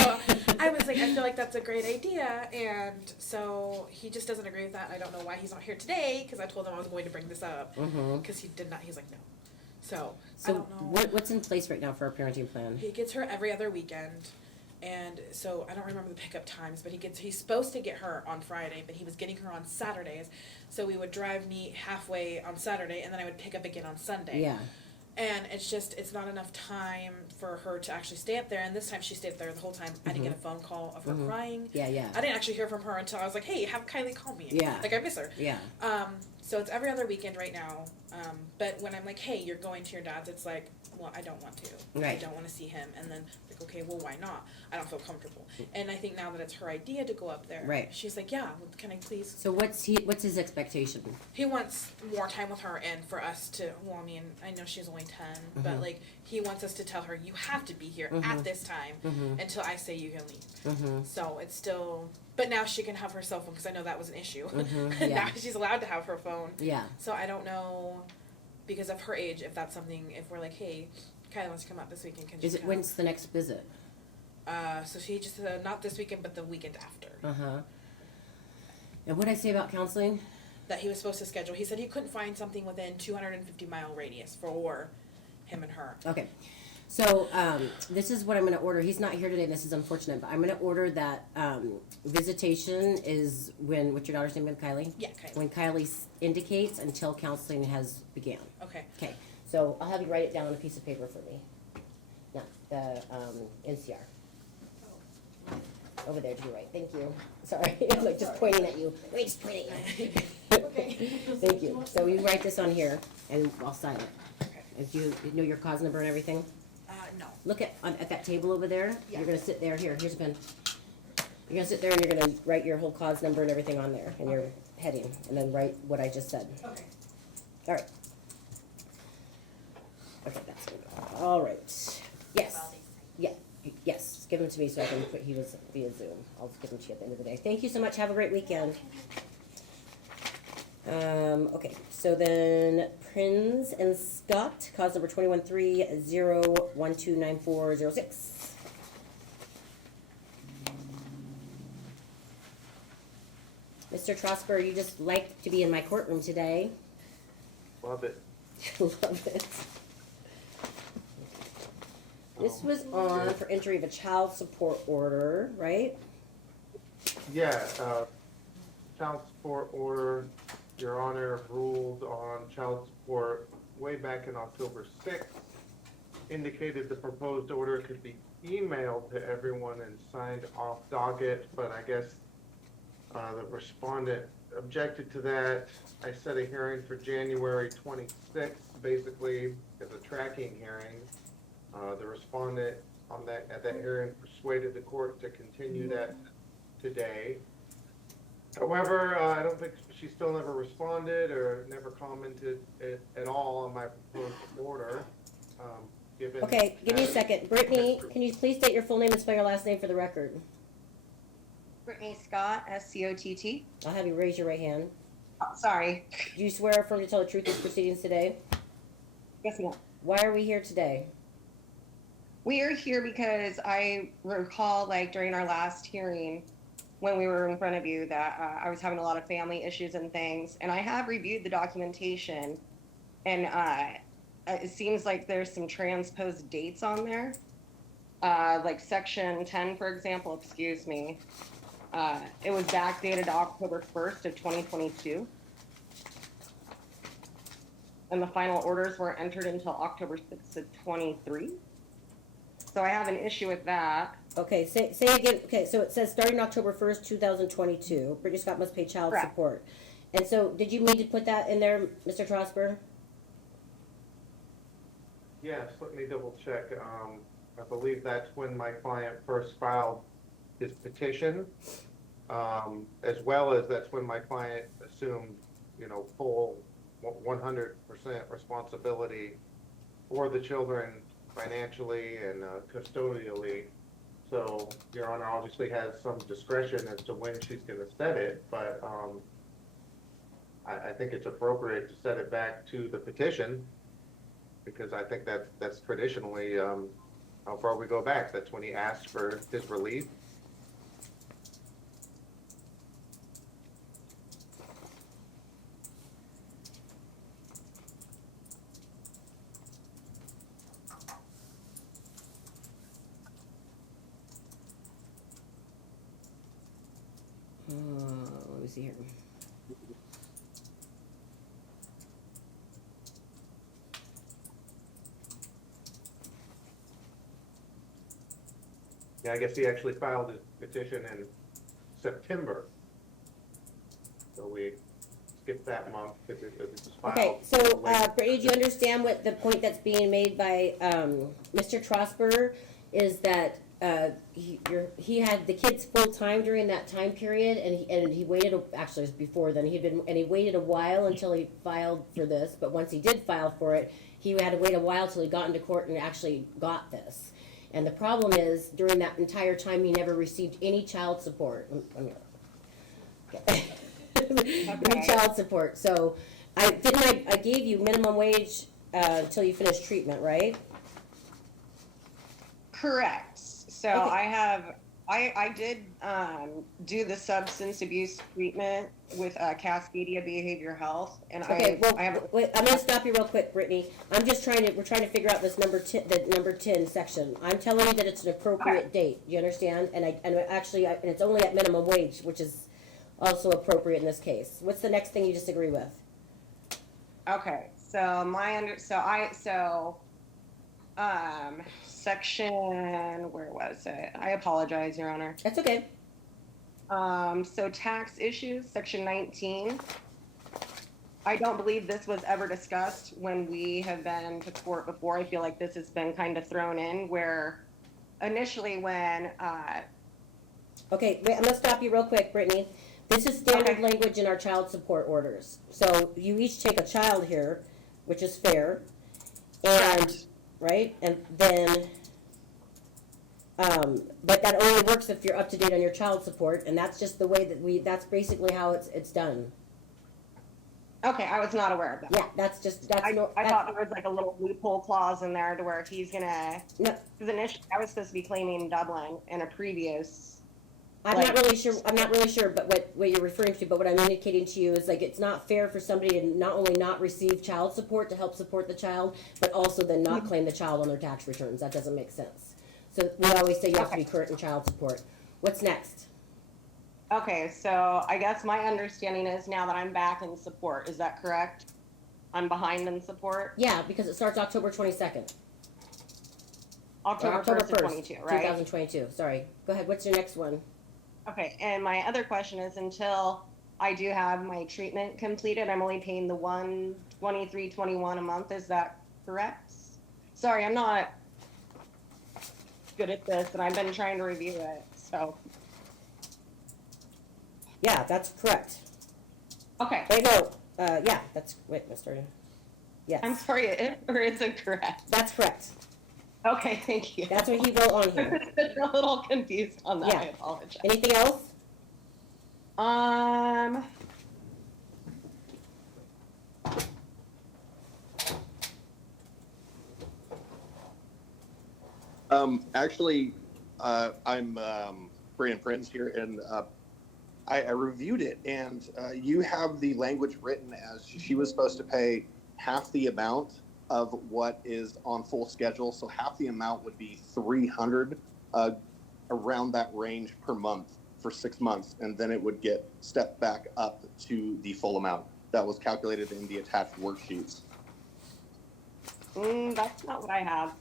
I was like, I feel like that's a great idea, and so he just doesn't agree with that. I don't know why he's not here today, because I told him I was going to bring this up, because he did not, he's like, no. So I don't know. What's in place right now for our parenting plan? He gets her every other weekend, and so I don't remember the pickup times, but he's supposed to get her on Friday, but he was getting her on Saturdays, so we would drive me halfway on Saturday, and then I would pick up again on Sunday. Yeah. And it's not enough time for her to actually stay up there. And this time she stayed up there the whole time. I didn't get a phone call of her crying. Yeah, yeah. I didn't actually hear from her until I was like, "Hey, have Kylie call me." Yeah. Like, I miss her. Yeah. So it's every other weekend right now. But when I'm like, "Hey, you're going to your dad's," it's like, "Well, I don't want to. Right. I don't want to see him." And then like, "Okay, well, why not? I don't feel comfortable." And I think now that it's her idea to go up there, Right. she's like, "Yeah, can I please?" So what's his expectation? He wants more time with her and for us to, well, I mean, I know she's only 10, but like, he wants us to tell her, "You have to be here at this time until I say you can leave." So it's still, but now she can have her cell phone because I know that was an issue. Now she's allowed to have her phone. Yeah. So I don't know, because of her age, if that's something, if we're like, "Hey, Kylie wants to come out this weekend, can she come?" When's the next visit? So she just, not this weekend, but the weekend after. And what did I say about counseling? That he was supposed to schedule. He said he couldn't find something within 250-mile radius for him and her. Okay. So this is what I'm going to order. He's not here today. This is unfortunate, but I'm going to order that visitation is what's your daughter's name again, Kylie? Yeah, Kylie. When Kylie indicates until counseling has began. Okay. Okay. So I'll have you write it down on a piece of paper for me. No, the NCR. Over there to your right. Thank you. Sorry, I'm like just pointing at you. Wait, just pointing at you. Okay. Thank you. So you write this on here, and I'll sign it. Okay. If you know your cause number and everything. No. Look at that table over there. Yeah. You're gonna sit there. Here's a pen. You're gonna sit there and you're gonna write your whole cause number and everything on there, and your heading, and then write what I just said. Okay. All right. Okay, that's good. All right. Yes. Yeah. Yes. Give them to me so I can put he was via Zoom. I'll give them to you at the end of the day. Thank you so much. Have a great weekend. Okay, so then Prinz and Scott, cause number 213-0129406. Mr. Trosper, you just like to be in my courtroom today. Love it. Love it. This was on for entry of a child support order, right? Yeah, child support order, Your Honor ruled on child support way back in October 6th, indicated the proposed order could be emailed to everyone and signed off docket, but I guess the respondent objected to that. I set a hearing for January 26th, basically as a tracking hearing. The respondent at that hearing persuaded the court to continue that today. However, I don't think she still never responded or never commented at all on my proposed order. Okay, give me a second. Brittany, can you please state your full name and spell your last name for the record? Brittany Scott, SCOTT. I'll have you raise your right hand. Oh, sorry. Do you swear or affirm to tell the truth in these proceedings today? Yes, ma'am. Why are we here today? We are here because I recall, like, during our last hearing, when we were in front of you, that I was having a lot of family issues and things, and I have reviewed the documentation, and it seems like there's some transposed dates on there. Like section 10, for example, excuse me, it was backdated October 1st of 2022. And the final orders were entered until October 6th of 23. So I have an issue with that. Okay, say again. Okay, so it says starting October 1st, 2022, Brittany Scott must pay child Correct. support. And so, did you need to put that in there, Mr. Trosper? Yes, let me double check. I believe that's when my client first filed his petition, as well as that's when my client assumed, full 100% responsibility for the children financially and custodially. So Your Honor obviously has some discretion as to when she's going to set it, but I think it's appropriate to set it back to the petition, because I think that's traditionally how far we go back. That's when he asked for his relief. Let me see here. Yeah, I guess he actually filed his petition in September. So we skipped that month because it was filed. Okay, so late. Brittany, do you understand what the point that's being made by Mr. Trosper is that he had the kids full time during that time period, and he waited. Actually, it was before then. He waited a while until he filed for this. But once he did file for it, he had to wait a while till he got into court and actually got this. And the problem is, during that entire time, he never received any child support. Any child support. So, I gave you minimum wage until you finished treatment, right? Correct. So Okay. I did do the substance abuse treatment with Cascadia Behavior Health, and Okay, I have. wait, I'm gonna stop you real quick, Brittany. we're trying to figure out this the number 10 section. I'm telling you that it's an appropriate date. Do you understand? And it's only at minimum wage, which is also appropriate in this case. What's the next thing you disagree with? Okay, so section, where was it? I apologize, Your Honor. That's okay. So tax issues, section 19. I don't believe this was ever discussed when we have been to court before. I feel like this has been kind of thrown in where initially when, Okay, wait, I'm gonna stop you real quick, Brittany. This is standard Okay. language in our child support orders. So you each take a child here, which is fair, and, right, and then, but that only works if you're up to date on your child support, and that's just the way that that's basically how it's done. okay, I was not aware of that. Yeah, that's I thought there was like a little loophole clause in there to where he's gonna, No, because initially I was supposed to be claiming Dublin in a previous. I'm not really sure, but what you're referring to, but what I'm indicating to you is like, it's not fair for somebody to not only not receive child support to help support the child, but also then not claim the child on their tax returns. That doesn't make sense. So we always say you have to be current in child support. What's next? Okay, so I guess my understanding is now that I'm back in support, is that correct? I'm behind in support? Yeah, because it starts October 22nd. October 1st of 22, right? 2022, sorry. Go ahead, what's your next one? Okay, and my other question is, until I do have my treatment completed, I'm only paying the $123.21 a month. Is that correct? Sorry, I'm not good at this, and I've been trying to review it. So. Yeah, that's correct. Okay. Wait, no, yeah, Mr. Yes. I'm sorry, or is it correct? That's correct. Okay, thank you. That's what he wrote on here. I'm a little confused on that. Yeah. I apologize. Anything else? Actually, I'm Brian Prince here, and I reviewed it, and you have the language written as she was supposed to pay half the amount of what is on full schedule, so half the amount would be $300, around that range per month for 6 months, and then it would get stepped back up to the full amount that was calculated in the attached worksheets. That's not what I have.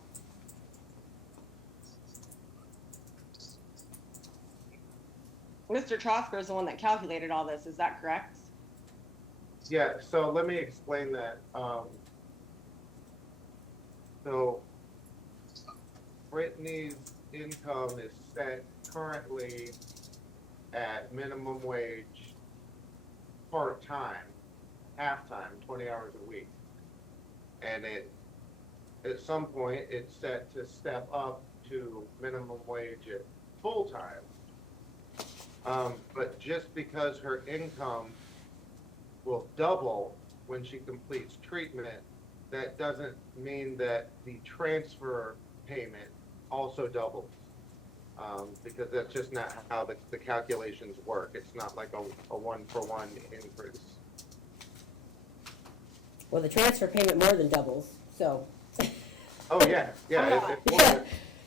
Mr. Trosper is the one that calculated all this, is that correct? Yeah, so let me explain that. So Brittany's income is set currently at minimum wage part-time, half-time, 20 hours a week. And at some point, it's set to step up to minimum wage at full-time. But just because her income will double when she completes treatment, that doesn't mean that the transfer payment also doubles. Because that's just not how the calculations work. It's not like a one-for-one increase. Well, the transfer payment more than doubles, so. Oh, yeah, yeah.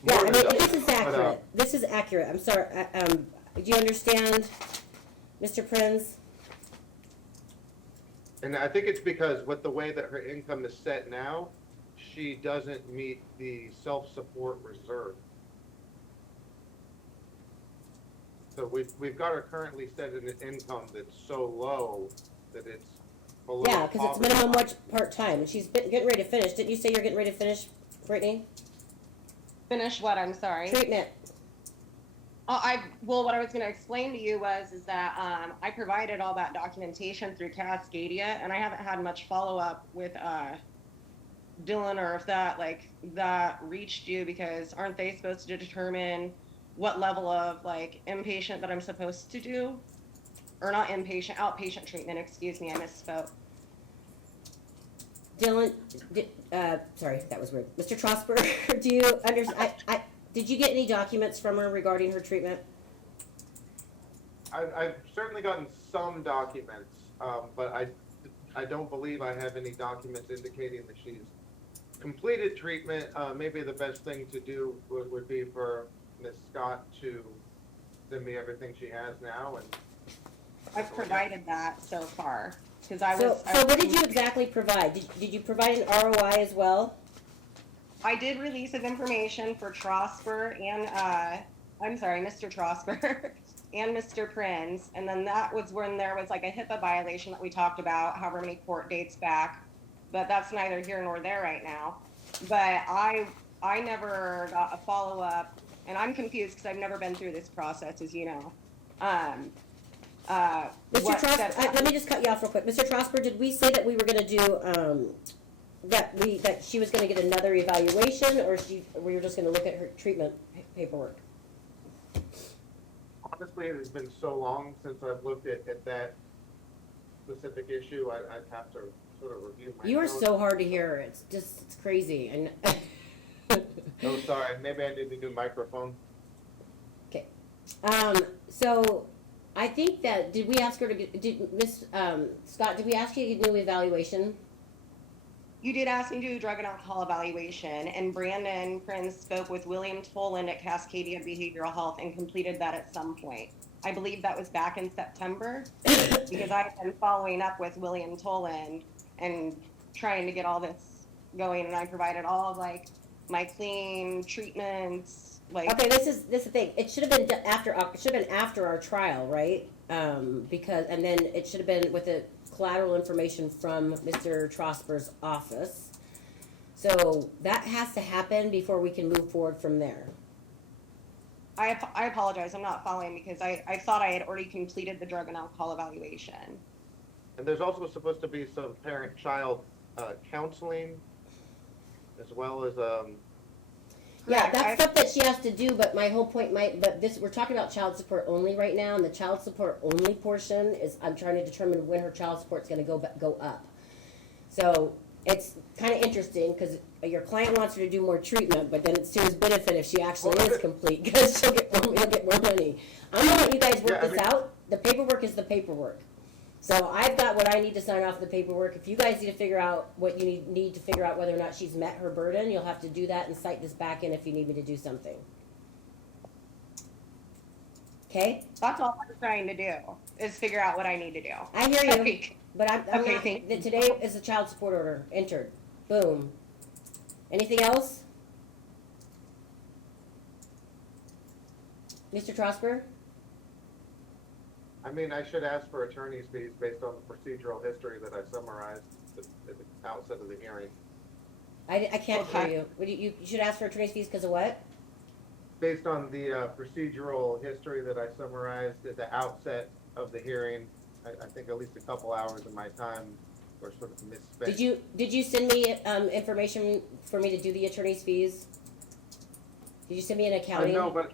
This is accurate. This is accurate. I'm sorry. Do you understand, Mr. Prinz? And I think it's because with the way that her income is set now, she doesn't meet the self-support reserve. So we've got her currently set at an income that's so low that it's below. Yeah, because it's minimum wage part-time, and she's getting ready to finish. Didn't you say you're getting ready to finish, Brittany? Finish what, I'm sorry? Treatment. Well, what I was going to explain to you is that I provided all that documentation through Cascadia, and I haven't had much follow-up with Dylan, or if that reached you, because aren't they supposed to determine what level of inpatient that I'm supposed to do? Or not inpatient, outpatient treatment, excuse me, I misspoke. Dylan, sorry, that was weird. Mr. Trosper, do you understand? Did you get any documents from her regarding her treatment? I've certainly gotten some documents, but I don't believe I have any documents indicating that she's completed treatment. Maybe the best thing to do would be for Ms. Scott to send me everything she has now. And I've provided that so far. Because So what did you exactly provide? Did you provide an ROI as well? I did release of information for Trosper and, I'm sorry, Mr. Trosper and Mr. Prinz. And then that was when there was a HIPAA violation that we talked about, however many court dates back. But that's neither here nor there right now. But I never got a follow-up, and I'm confused because I've never been through this process, as you know. Mr. Trosper, let me just cut you off real quick. Mr. Trosper, did we say that we were going to do that she was going to get another evaluation, or we were just going to look at her treatment paperwork? honestly, it has been so long since I've looked at that specific issue. I'd have to sort of review my You are notes. so hard to hear. It's crazy. And Oh, sorry. Maybe I need a new microphone. okay. So I think that did we ask her to get, did Miss Scott? Did we ask you to get a new evaluation? You did ask me to do a drug and alcohol evaluation, and Brandon Prinz spoke with William Toland at Cascadia Behavioral Health and completed that at some point. I believe that was back in September, because I've been following up with William Toland and trying to get all this going, and I provided all of like my clean treatments. Like Okay, this is the thing. It should have been after our trial, right? Because and then it should have been with the collateral information from Mr. Trosper's office. So that has to happen before we can move forward from there. I apologize, I'm not following because I thought I had already completed the drug and alcohol evaluation. And there's also supposed to be some parent-child counseling, as well as Yeah, that's stuff that she has to do, but my whole point but we're talking about child support only right now, and the child support only portion is, I'm trying to determine when her child support's gonna go up. So, it's kinda interesting, cause your client wants her to do more treatment, but then it's to his benefit if she actually is complete, cause he'll get more money. I'm gonna let you guys work this out, the paperwork is the paperwork. So I've got what I need to sign off the paperwork. If you guys need to figure out what you need to figure out whether or not she's met her burden, you'll have to do that and cite this back in if you need me to do something. Okay? That's all I'm trying to do, is figure out what I need to do. I hear you, Like, but I'm okay, not, thank you. today is a child support order, entered, boom. Anything else? Mr. Trosper? I mean, I should ask for attorney's fees based on the procedural history that I summarized at the outset of the hearing. I can't hear you. You should ask for attorney's fees because of what? Based on the procedural history that I summarized at the outset of the hearing, I think at least a couple hours of my time were sort of misspent. Did you send me information for me to do the attorney's fees? Did you send me an accounting? No, but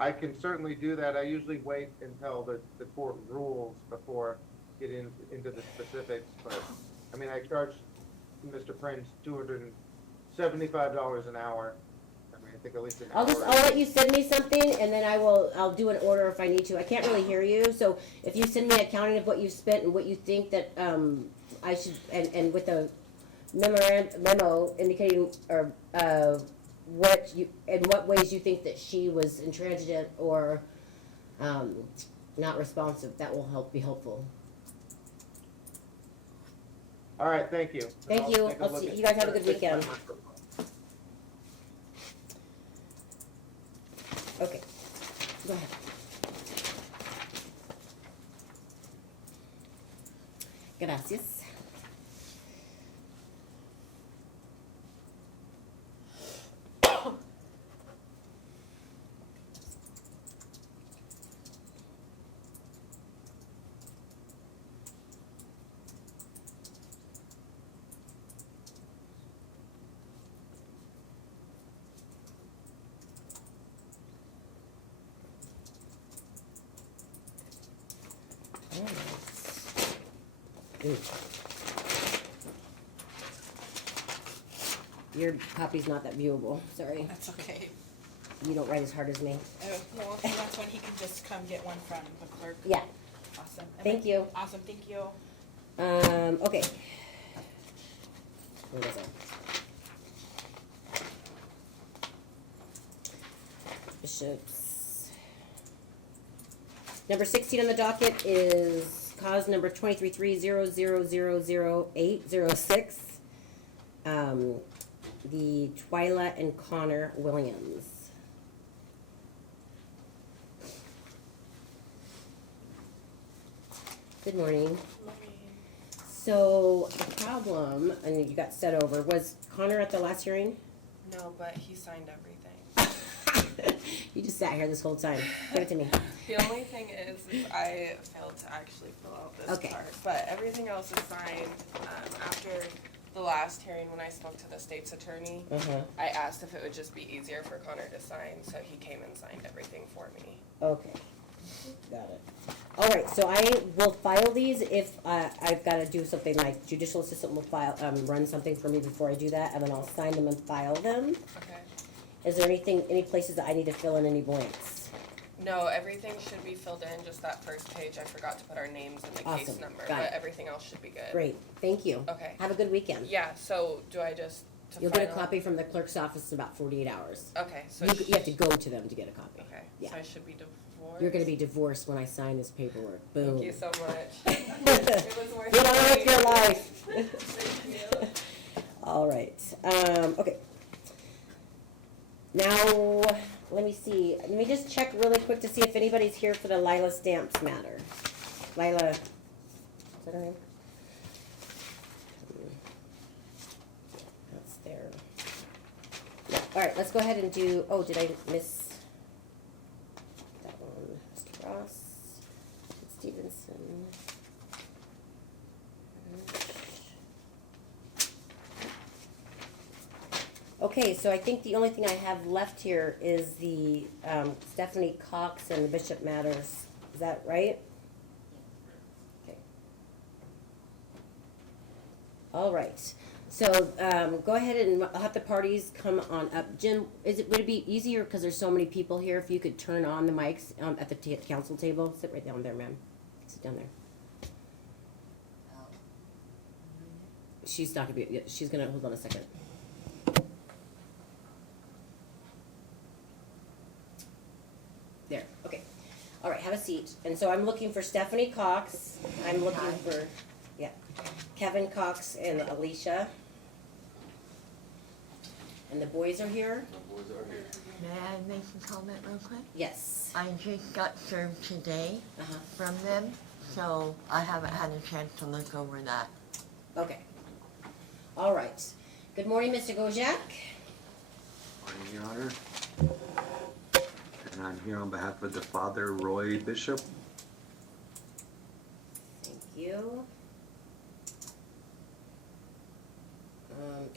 I can certainly do that. I usually wait until the court rules before getting into the specifics, but, I mean, I charge Mr. Prince $275 an hour. I mean, I think at least an hour. I'll let you send me something, and then I'll do an order if I need to. I can't really hear you, so if you send me an accounting of what you spent and what you think that I should, and with a memo indicating or in what ways you think that she was intransigent or not responsive, that will be helpful. All right, thank you. Thank you. I'll see you guys. Have a good weekend. Okay, go ahead. Gracias. Ooh. Your copy's not that viewable, sorry. That's okay. You don't write as hard as me. Oh, well, that's when he can just come get one from the clerk. Yeah. Awesome. Thank you. Awesome, thank you. Okay. Where was I? Bishops. Number 16 on the docket is cause number 233000806. The Twyla and Connor Williams. Good morning. So the problem, and you got set over, was Connor at the last hearing? No, but he signed everything. You just sat here this whole time. Give it to me. The only thing is I failed to actually fill out this Okay. part, but everything else is signed. After the last hearing, when I spoke to the state's attorney, I asked if it would just be easier for Connor to sign, so he came and signed everything for me. Okay, got it. All right, so I will file these if I've got to do something like judicial assistant will run something for me before I do that, and then I'll sign them and file them. Okay. Is there any places that I need to fill in any blanks? No, everything should be filled in, just that first page, I forgot to put our names and the case Awesome. number, Got but it. everything else should be good. Great, thank you. Okay. Have a good weekend. Yeah, so do I just, You'll get a copy from the clerk's office in about 48 hours. Okay, so. You have to go to them to get a copy. Okay, Yeah. so I should be divorced? You're gonna be divorced when I sign this paperwork. Boom. Thank you so much. Get on with your life. Thank you. All right, okay. Now, let me see, let me just check really quick to see if anybody's here for the Lila Stamps matter. Lila, is that her name? That's there. Yeah, all right, let's go ahead and do, oh, did I miss that one? Mr. Ross, Stevenson. Okay, so I think the only thing I have left here is the Stephanie Cox and the Bishop matters. Is that right? Okay. All right. So go ahead and I'll have the parties come on up. Jim, would it be easier because there's so many people here if you could turn on the mics at the council table? Sit right down there, ma'am. Sit down there. She's not gonna be. She's gonna hold on a second. There. Okay. All right. Have a seat. And so I'm looking for Stephanie Cox. I'm looking for, yeah, Kevin Cox and Alicia. And the boys are here. May I make a comment real quick? Yes. I just got served today from them, so I haven't had a chance to look over that. Okay. All right. Good morning, Mr. Gojak. Morning, Your Honor. And I'm here on behalf of the father, Roy Bishop. Thank you.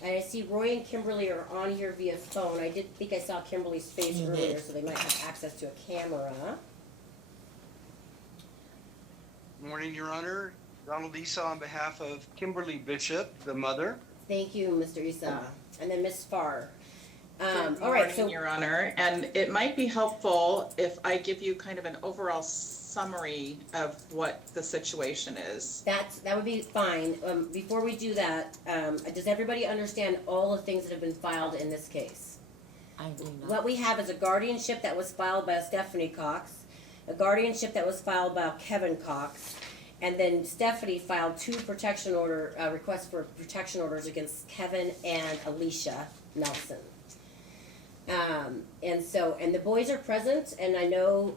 I see Roy and Kimberly are on here via phone. I did think I saw Kimberly's face earlier, so they might have access to a camera. Morning, Your Honor. Ronald Issa on behalf of Kimberly Bishop, the mother. Thank you, Mr. Issa. And then Ms. Farr. Good all right, morning, Your Honor, and it might be helpful if I give you kind of an overall summary of what the situation is. That would be fine. Before we do that, does everybody understand all the things that have been filed in this case? I do not. What we have is a guardianship that was filed by Stephanie Cox, a guardianship that was filed by Kevin Cox, and then Stephanie filed two protection order requests for protection orders against Kevin and Alicia Nelson. And the boys are present, and I know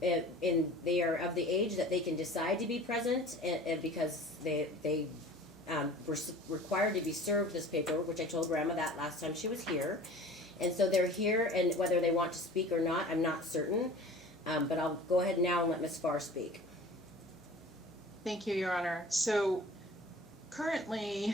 they are of the age that they can decide to be present, and because they were required to be served this paperwork, which I told Grandma that last time she was here, and so they're here, and whether they want to speak or not, I'm not certain, but I'll go ahead now and let Ms. Farr speak. Thank you, Your Honor. So currently,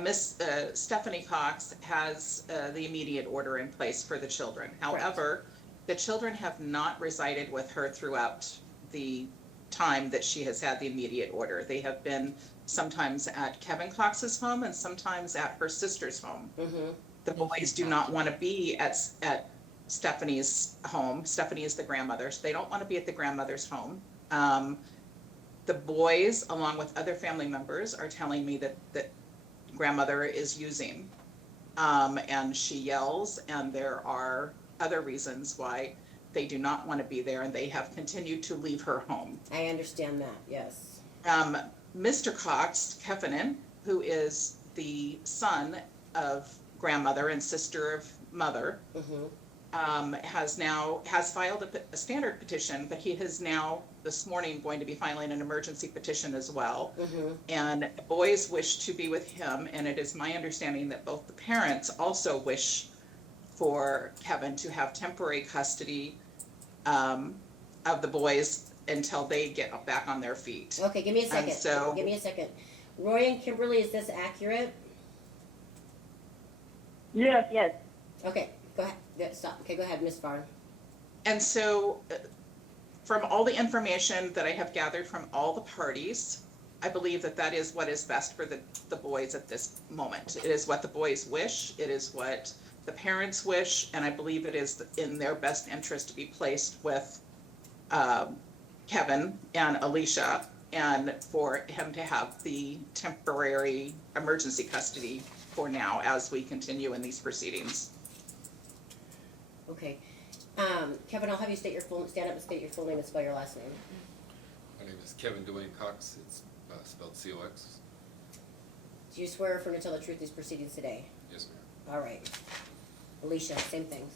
Miss Stephanie Cox has the immediate order in place for the children. However, the children have not resided with her throughout the time that she has had the immediate order. They have been sometimes at Kevin Cox's home and sometimes at her sister's home. Mm-hmm. The boys do not want to be at Stephanie's home. Stephanie is the grandmother, so they don't want to be at the grandmother's home. The boys, along with other family members, are telling me that grandmother is using, and she yells, and there are other reasons why they do not want to be there, and they have continued to leave her home. I understand that, yes. Mr. Cox, Kevin, who is the son of grandmother and sister of mother, has filed a standard petition, but he is now this morning going to be filing an emergency petition as well. And boys wish to be with him, and it is my understanding that both the parents also wish for Kevin to have temporary custody of the boys until they get back on their feet. Okay, give me a second. So, give me a second. Roy and Kimberly, is this accurate? Yes. Okay, go ahead. Stop. Okay, go ahead, Ms. Farr. And so, from all the information that I have gathered from all the parties, I believe that is what is best for the boys at this moment. It is what the boys wish. It is what the parents wish, and I believe it is in their best interest to be placed with Kevin and Alicia, and for him to have the temporary emergency custody for now as we continue in these proceedings. Okay. Kevin, I'll have you stand up and state your full name and spell your last name. My name is Kevin Dwayne Cox. It's spelled C-O-X. Do you swear or affirm to tell the truth in these proceedings today? Yes, ma'am. All right. Alicia, same thing.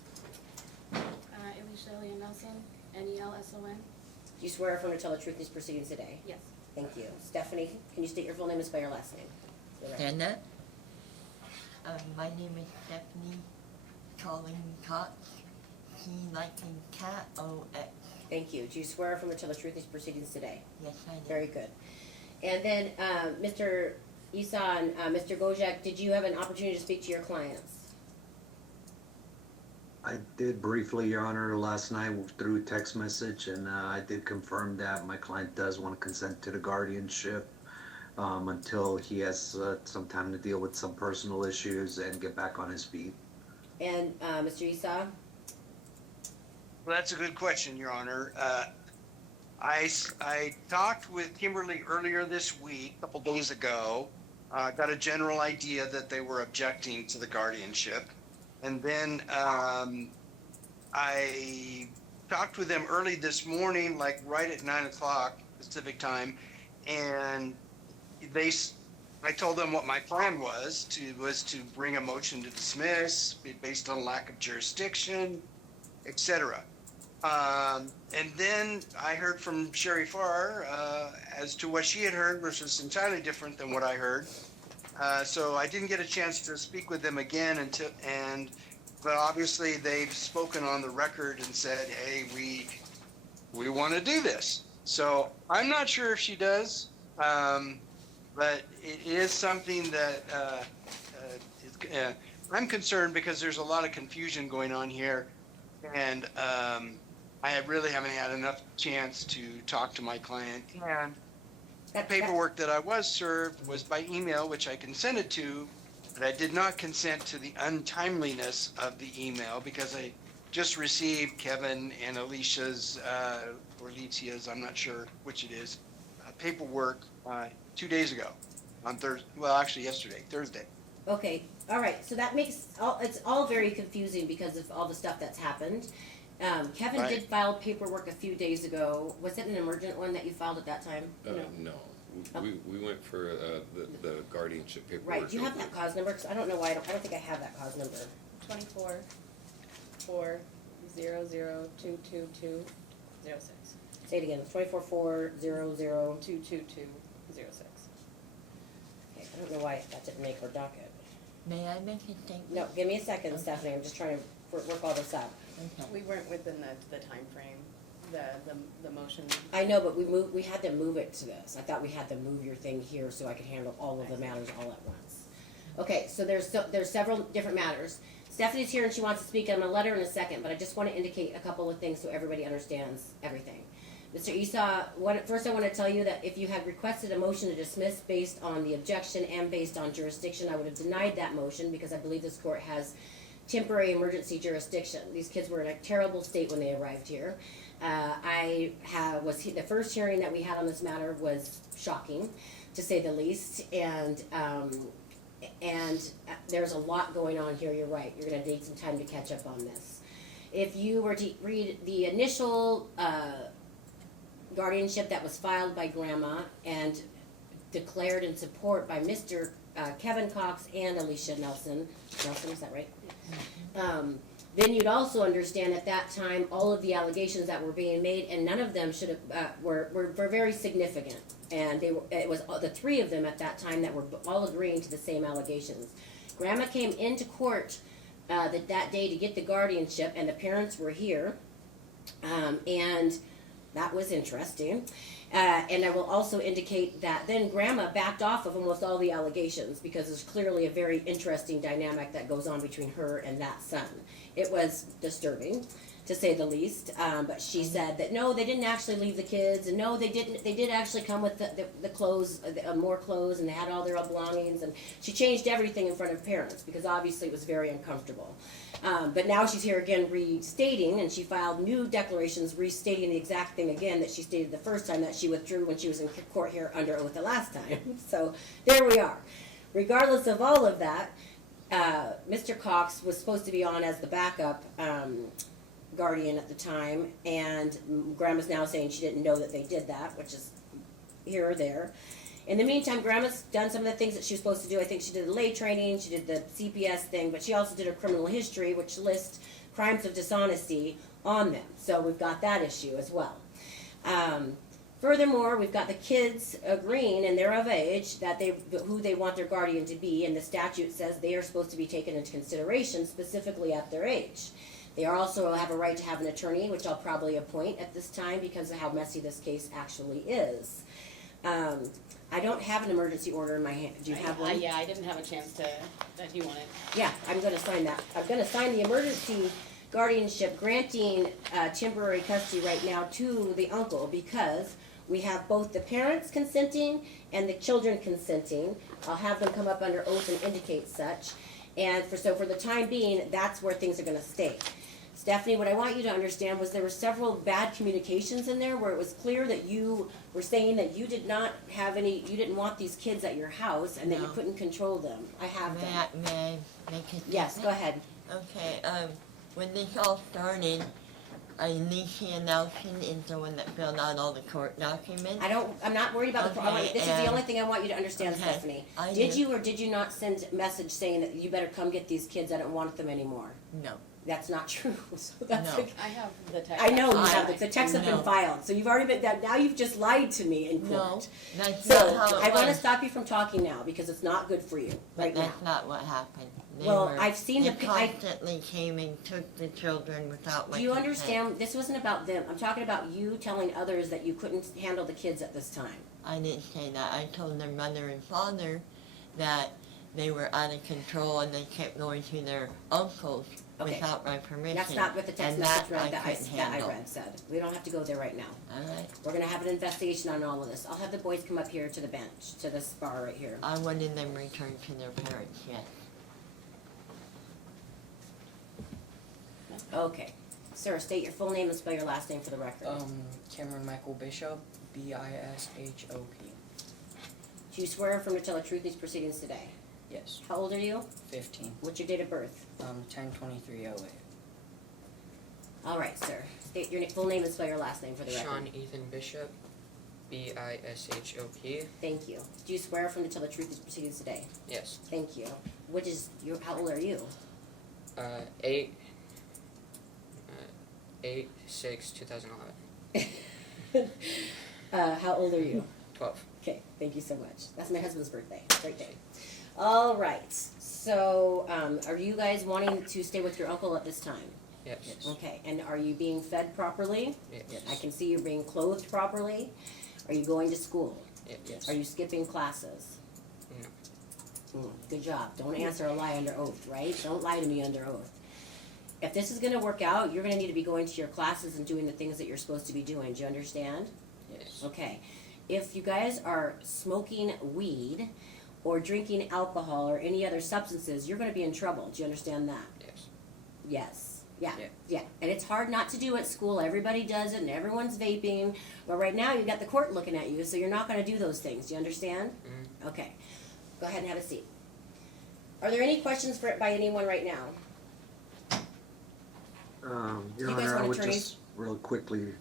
Alicia Leah Nelson, N-E-L-S-O-N. Do you swear or affirm to tell the truth in these proceedings today? Yes. Thank you. Stephanie, can you state your full name and spell your last name? Stand up. My name is Stephanie Colleen Cox. C like in cat, O-X. Thank you. Do you swear or affirm to tell the truth in these proceedings today? Yes, I do. Very good. And then, Mr. Issa and Mr. Gojak, did you have an opportunity to speak to your clients? I did briefly, Your Honor, last night through text message, and I did confirm that my client does want to consent to the guardianship until he has some time to deal with some personal issues and get back on his feet. And Mr. Esau? Well, that's a good question, Your Honor. I talked with Kimberly earlier this week, a couple days ago. Got a general idea that they were objecting to the guardianship. And then I talked with them early this morning, like right at 9 o'clock Pacific time, and I told them what my plan was to bring a motion to dismiss based on lack of jurisdiction, etc. And then I heard from Sherry Farr as to what she had heard, which was entirely different than what I heard. So I didn't get a chance to speak with them again but obviously they've spoken on the record and said, hey, we want to do this. So I'm not sure if she does, but it is something that I'm concerned because there's a lot of confusion going on here, and I really haven't had enough chance to talk to my client. And the paperwork that I was served was by email, which I consented to, but I did not consent to the untimeliness of the email because I just received Kevin and Alicia's, or Alicia's, I'm not sure which it is, paperwork 2 days ago on Thursday, well, actually yesterday, Thursday. Okay, all right, so that makes, it's all very confusing because of all the stuff that's happened. Kevin Right. did file paperwork a few days ago. Was it an emergent one that you filed at that time? No, we went for the guardianship paperwork. Right, do you have that cause number? 'Cause I don't know why, I don't think I have that cause number. 24-4-0-0-222-06. Say it again, 24-4-0-0-222-06. Okay, I don't know why that didn't make our docket. May I make a statement? No, give me a second, Stephanie, I'm just trying to work all this out. Okay. We weren't within the timeframe, the motion. I know, but we had to move it to this. I thought we had to move your thing here so I could handle all of the matters all at once. Okay, so there's several different matters. Stephanie's here and she wants to speak. I'm gonna let her in a second, but I just want to indicate a couple of things so everybody understands everything. Mr. Esau, first I want to tell you that if you had requested a motion to dismiss based on the objection and based on jurisdiction, I would have denied that motion because I believe this court has temporary emergency jurisdiction. These kids were in a terrible state when they arrived here. The first hearing that we had on this matter was shocking, to say the least, and there's a lot going on here. You're right. You're going to need some time to catch up on this. If you were to read the initial guardianship that was filed by Grandma and declared in support by Mr. Kevin Cox and Alicia Nelson, is that right? Then you'd also understand at that time all of the allegations that were being made, and none of them were very significant. And it was the three of them at that time that were all agreeing to the same allegations. Grandma came into court that day to get the guardianship, and the parents were here, and that was interesting. And I will also indicate that then Grandma backed off of almost all the allegations because there's clearly a very interesting dynamic that goes on between her and that son. It was disturbing, to say the least, but she said that no, they didn't actually leave the kids, and no, they didn't. They did actually come with the clothes, more clothes, and they had all their belongings, and she changed everything in front of parents because obviously it was very uncomfortable. But now she's here again restating, and she filed new declarations restating the exact thing again that she stated the first time that she withdrew when she was in court here under oath the last time. So there we are. Regardless of all of that, Mr. Cox was supposed to be on as the backup guardian at the time, and Grandma's now saying she didn't know that they did that, which is here or there. In the meantime, Grandma's done some of the things that she was supposed to do. I think she did the lay training, she did the CPS thing, but she also did a criminal history, which lists crimes of dishonesty on them. So we've got that issue as well. Furthermore, we've got the kids agreeing, and they're of age, that who they want their guardian to be, and the statute says they are supposed to be taken into consideration specifically at their age. They also have a right to have an attorney, which I'll probably appoint at this time because of how messy this case actually is. I don't have an emergency order in my hand. Do you have one? Yeah, I didn't have a chance to, that you wanted. Yeah, I'm going to sign that. I'm going to sign the emergency guardianship, granting temporary custody right now to the uncle because we have both the parents consenting and the children consenting. I'll have them come up under oath and indicate such. And for the time being, that's where things are gonna stay. Stephanie, what I want you to understand was there were several bad communications in there where it was clear that you were saying that you did not have any, you didn't want these kids at your house and that you No. couldn't control them. I have them. May I make a Yes, statement? go ahead. Okay, when this all started, Alicia Nelson is the one that filled out all the court documents. I'm not worried about Okay, this is the and- only thing I want you to understand, Okay, Stephanie. I Did do. you or did you not send a message saying that you better come get these kids, I don't want them anymore? No. That's not true, so that's No. like, I have the text. I know you have, the texts have been No. filed, so you've already been, now you've just lied to me in No, court. that's So, not how it I wanna was. stop you from talking now, because it's not good for you, But right now. that's not what happened. Well, I've seen they the I- constantly came and took the children without my Do you consent. understand, this wasn't about them, I'm talking about you telling others that you couldn't handle the kids at this time. I didn't say that. I told their mother and father that they were out of control and they kept going to their uncles Okay. without my permission. That's not what the text and message that read that I couldn't handle. read said. We don't have to go there right now. Alright. We're gonna have an investigation on all of this. I'll have the boys come up here to the bench, to this bar right here. I wanted them returned to their parents, yes. Okay. Sir, state your full name and spell your last name for the record. Cameron Michael Bishop, B-I-S-H-O-P. Do you swear or affirm to tell the truth in these proceedings today? Yes. How old are you? 15. What's your date of birth? 10/23/08. All right, sir. State your full name and spell your last name for the record. Sean Ethan Bishop, B-I-S-H-O-P. Thank you. Do you swear or affirm to tell the truth in these proceedings today? Yes. Thank you. Which is your? How old are you? 8/6/2011. How old are you? 12. Okay, thank you so much. That's my husband's birthday. Great day. All right. So, are you guys wanting to stay with your uncle at this time? Yes. Okay. And are you being fed properly? Yes. I can see you being clothed properly. Are you going to school? Yes. Are you skipping classes? No. Good job. Don't answer a lie under oath, right? Don't lie to me under oath. If this is gonna work out, you're gonna need to be going to your classes and doing the things that you're supposed to be doing. Do you understand? Yes. Okay. If you guys are smoking weed or drinking alcohol or any other substances, you're gonna be in trouble. Do you understand that? Yes. Yes. Yeah. Yeah. Yeah. And it's hard not to do at school. Everybody does it and everyone's vaping. But right now you've got the court looking at you, so you're not gonna do those things. Do you understand? Mm-hmm. Okay. Go ahead and have a seat. Are there any questions by anyone right now? Your You guys Honor, I want would attorneys? just real quickly,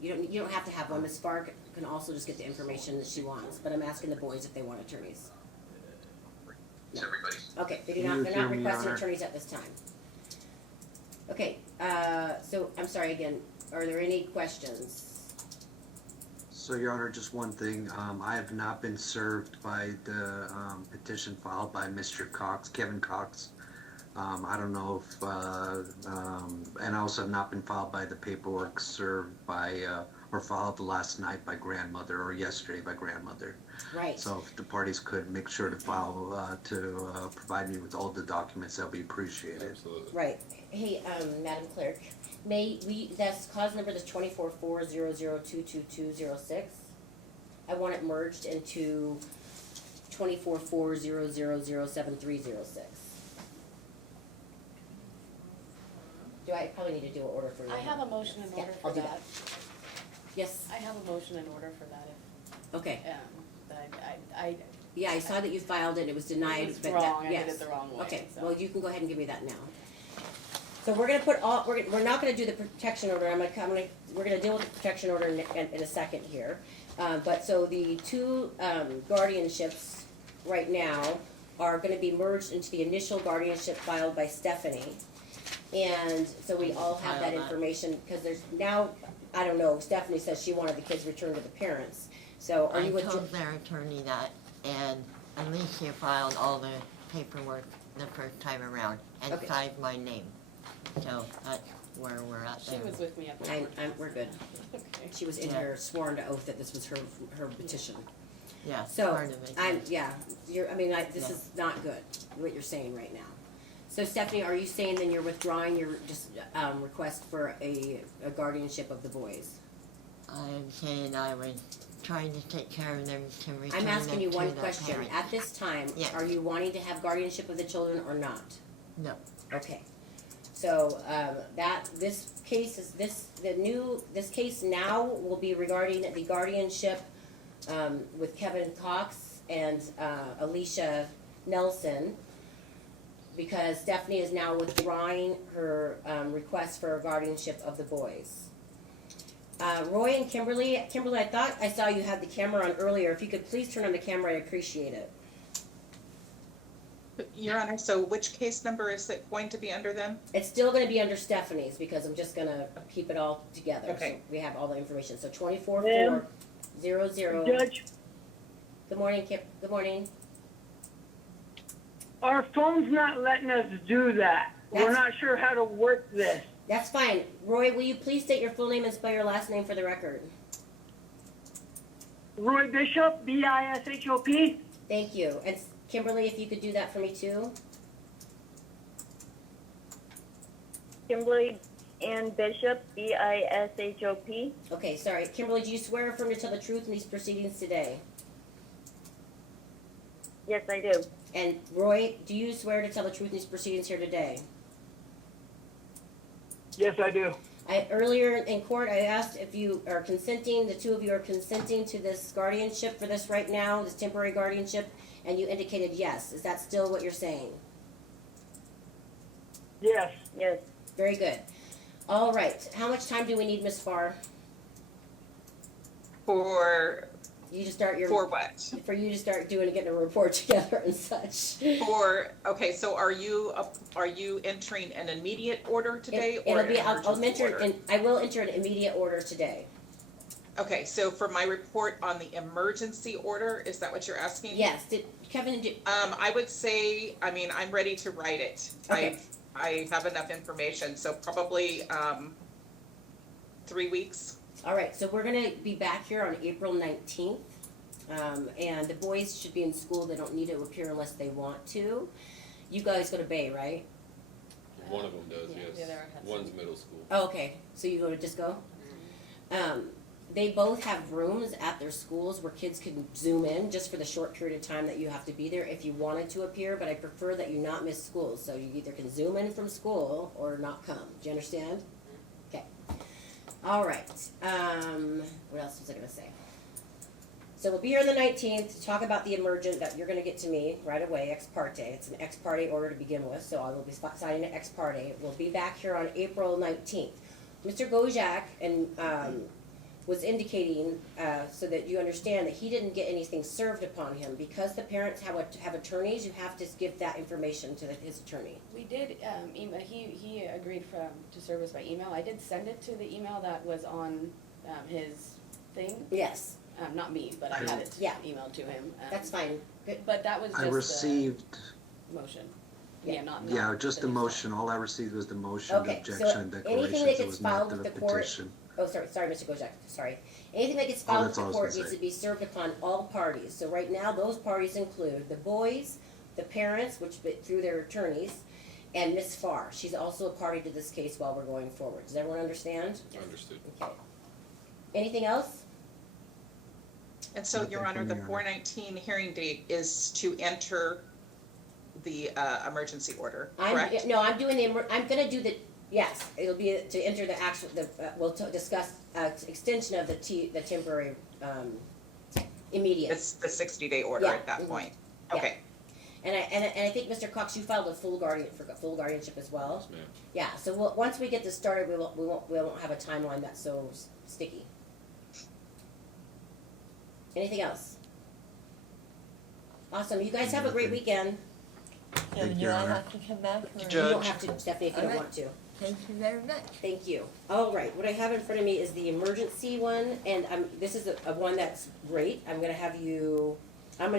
You don't have to have one. Ms. Spark can also just get the information that she wants, but I'm asking the boys if they want attorneys. No. Okay, they're Can not you hear me, Your requesting Honor? attorneys at this time. Okay, so, I'm sorry again, are there any questions? so Your Honor, just one thing, I have not been served by the, petition filed by Mr. Cox, Kevin Cox. I don't know if, and I also have not been filed by the paperwork served by, or filed last night by grandmother, or yesterday by grandmother. Right. So if the parties could make sure to file, to provide me with all the documents, that would be appreciated. Absolutely. Right. Hey, Madam Clerk, that's cause number that's 2440022206. I want it merged into 2440007306. Do I probably need to do an order for you? I have a motion in Yeah, order I'll for do that. Yes. I have a motion in order for that, Okay. that I Yeah, I saw that you filed it, it was denied, It was but wrong, I did yes. it the wrong way, Okay, so. well, you can go ahead and give me that now. So we're gonna put all, we're not gonna do the protection order, we're gonna deal with the protection order in a second here. But so the two, guardianships right now are gonna be merged into the initial guardianship filed by Stephanie. And so we all have that File that. information, cause there's now, I don't know, Stephanie says she wanted the kids returned to the parents. So are I you with? told their attorney that, and Alicia filed all the paperwork the first time around and Okay. signed my name. So that's where we're at She there. was with me at the. We're good. Okay. She was in Yeah. her sworn to oath that this was her petition. Yeah, So, part of it. this Yeah. is not good, what you're saying right now. So Stephanie, are you saying then you're withdrawing your just request for a guardianship of the boys? I'm saying I was trying to take care of them to return I'm asking them you to one their question. parents. At this time, Yes. are you wanting to have guardianship of the children or not? No. Okay. So this case now will be regarding the guardianship with Kevin Cox and Alicia Nelson, because Stephanie is now withdrawing her request for a guardianship of the boys. Roy and Kimberly, I thought I saw you had the camera on earlier. If you could please turn on the camera, I'd appreciate it. Your Honor, so which case number is it going to be under then? It's still gonna be under Stephanie's because I'm just gonna keep it all together. Okay. So we have all the information. So 24 Ma'am? 4 00. Judge, Good morning, Kip. Good morning. our phone's not letting us do that. We're That's- not sure how to work this. That's fine. Roy, will you please state your full name and spell your last name for the record? Roy Bishop, B-I-S-H-O-P. Thank you. And Kimberly, if you could do that for me too. Kimberly Ann Bishop, B-I-S-H-O-P. Okay, sorry. Kimberly, do you swear or affirm to tell the truth in these proceedings today? Yes, I do. And Roy, do you swear to tell the truth in these proceedings here today? Yes, I do. Earlier in court, I asked if you are consenting, the two of you are consenting to this guardianship for this right now, this temporary guardianship, and you indicated yes. Is that still what you're saying? Yes. Yes. Very good. All right. How much time do we need, Ms. Farr? For You to start your for what? for you to start getting a report together and such. Okay, so are you entering an immediate order today or It'll be. an I'll emergency enter. order? I will enter an immediate order today. Okay, so for my report on the emergency order, is that what you're asking? Yes. Did Kevin? I would say, I mean, I'm ready to write it. Okay. I have enough information, so probably 3 weeks. All right, so we're gonna be back here on April 19th, and the boys should be in school. They don't need to appear unless they want to. You guys go to Bay, right? One of them does, yes. the other one has One's middle school. Oh, okay, so you go to Disco? They both have rooms at their schools where kids can zoom in just for the short period of time that you have to be there if you wanted to appear, but I prefer that you not miss school, so you either can zoom in from school or not come. Do you understand? Okay. All right. What else was I gonna say? So we'll be here on the 19th to talk about the emergent that you're gonna get to me right away, ex parte. It's an ex parte order to begin with, so I will be signing an ex parte. We'll be back here on April 19th. Mr. Gojak was indicating, so that you understand that he didn't get anything served upon him. Because the parents have attorneys, you have to give that information to his attorney. We did, email, he agreed to service by email. I did send it to the email that was on, his thing. Yes. Not me, but I had it emailed to him. That's fine. Good. But that was just I received, motion. Yeah. yeah, just the motion. All I received was the motion, the Okay, objection, so and anything declarations. that It gets was not filed the with the court. petition. Oh, sorry, Mr. Gojak, sorry. Anything that gets filed with that's the all I was court gonna needs say. to be served upon all parties. So right now, those parties include the boys, the parents, which through their attorneys, and Ms. Farr. She's also a party to this case while we're going forward. Does everyone understand? Understood. Okay. Anything else? And so, Your Honor, the 4/19 hearing date is to enter the emergency order, correct? I'm doing I'm gonna do the, yes, it'll be to enter the actual, we'll discuss, extension of the temporary, immediate. It's the 60-day order Yeah, at that mhm. point. Yeah. Okay. And I think, Mr. Cox, you filed a full guardianship as well? Yes, ma'am. Yeah, so once we get this started, we won't have a timeline that's so sticky. Anything else? Awesome. You guys have a great weekend. So do I have to come back or? You don't have to, Stephanie, if you don't want to. Thank you very much. Thank you. All right, what I have in front of me is the emergency one, and this is a one that's great. I'm gonna have you, I'll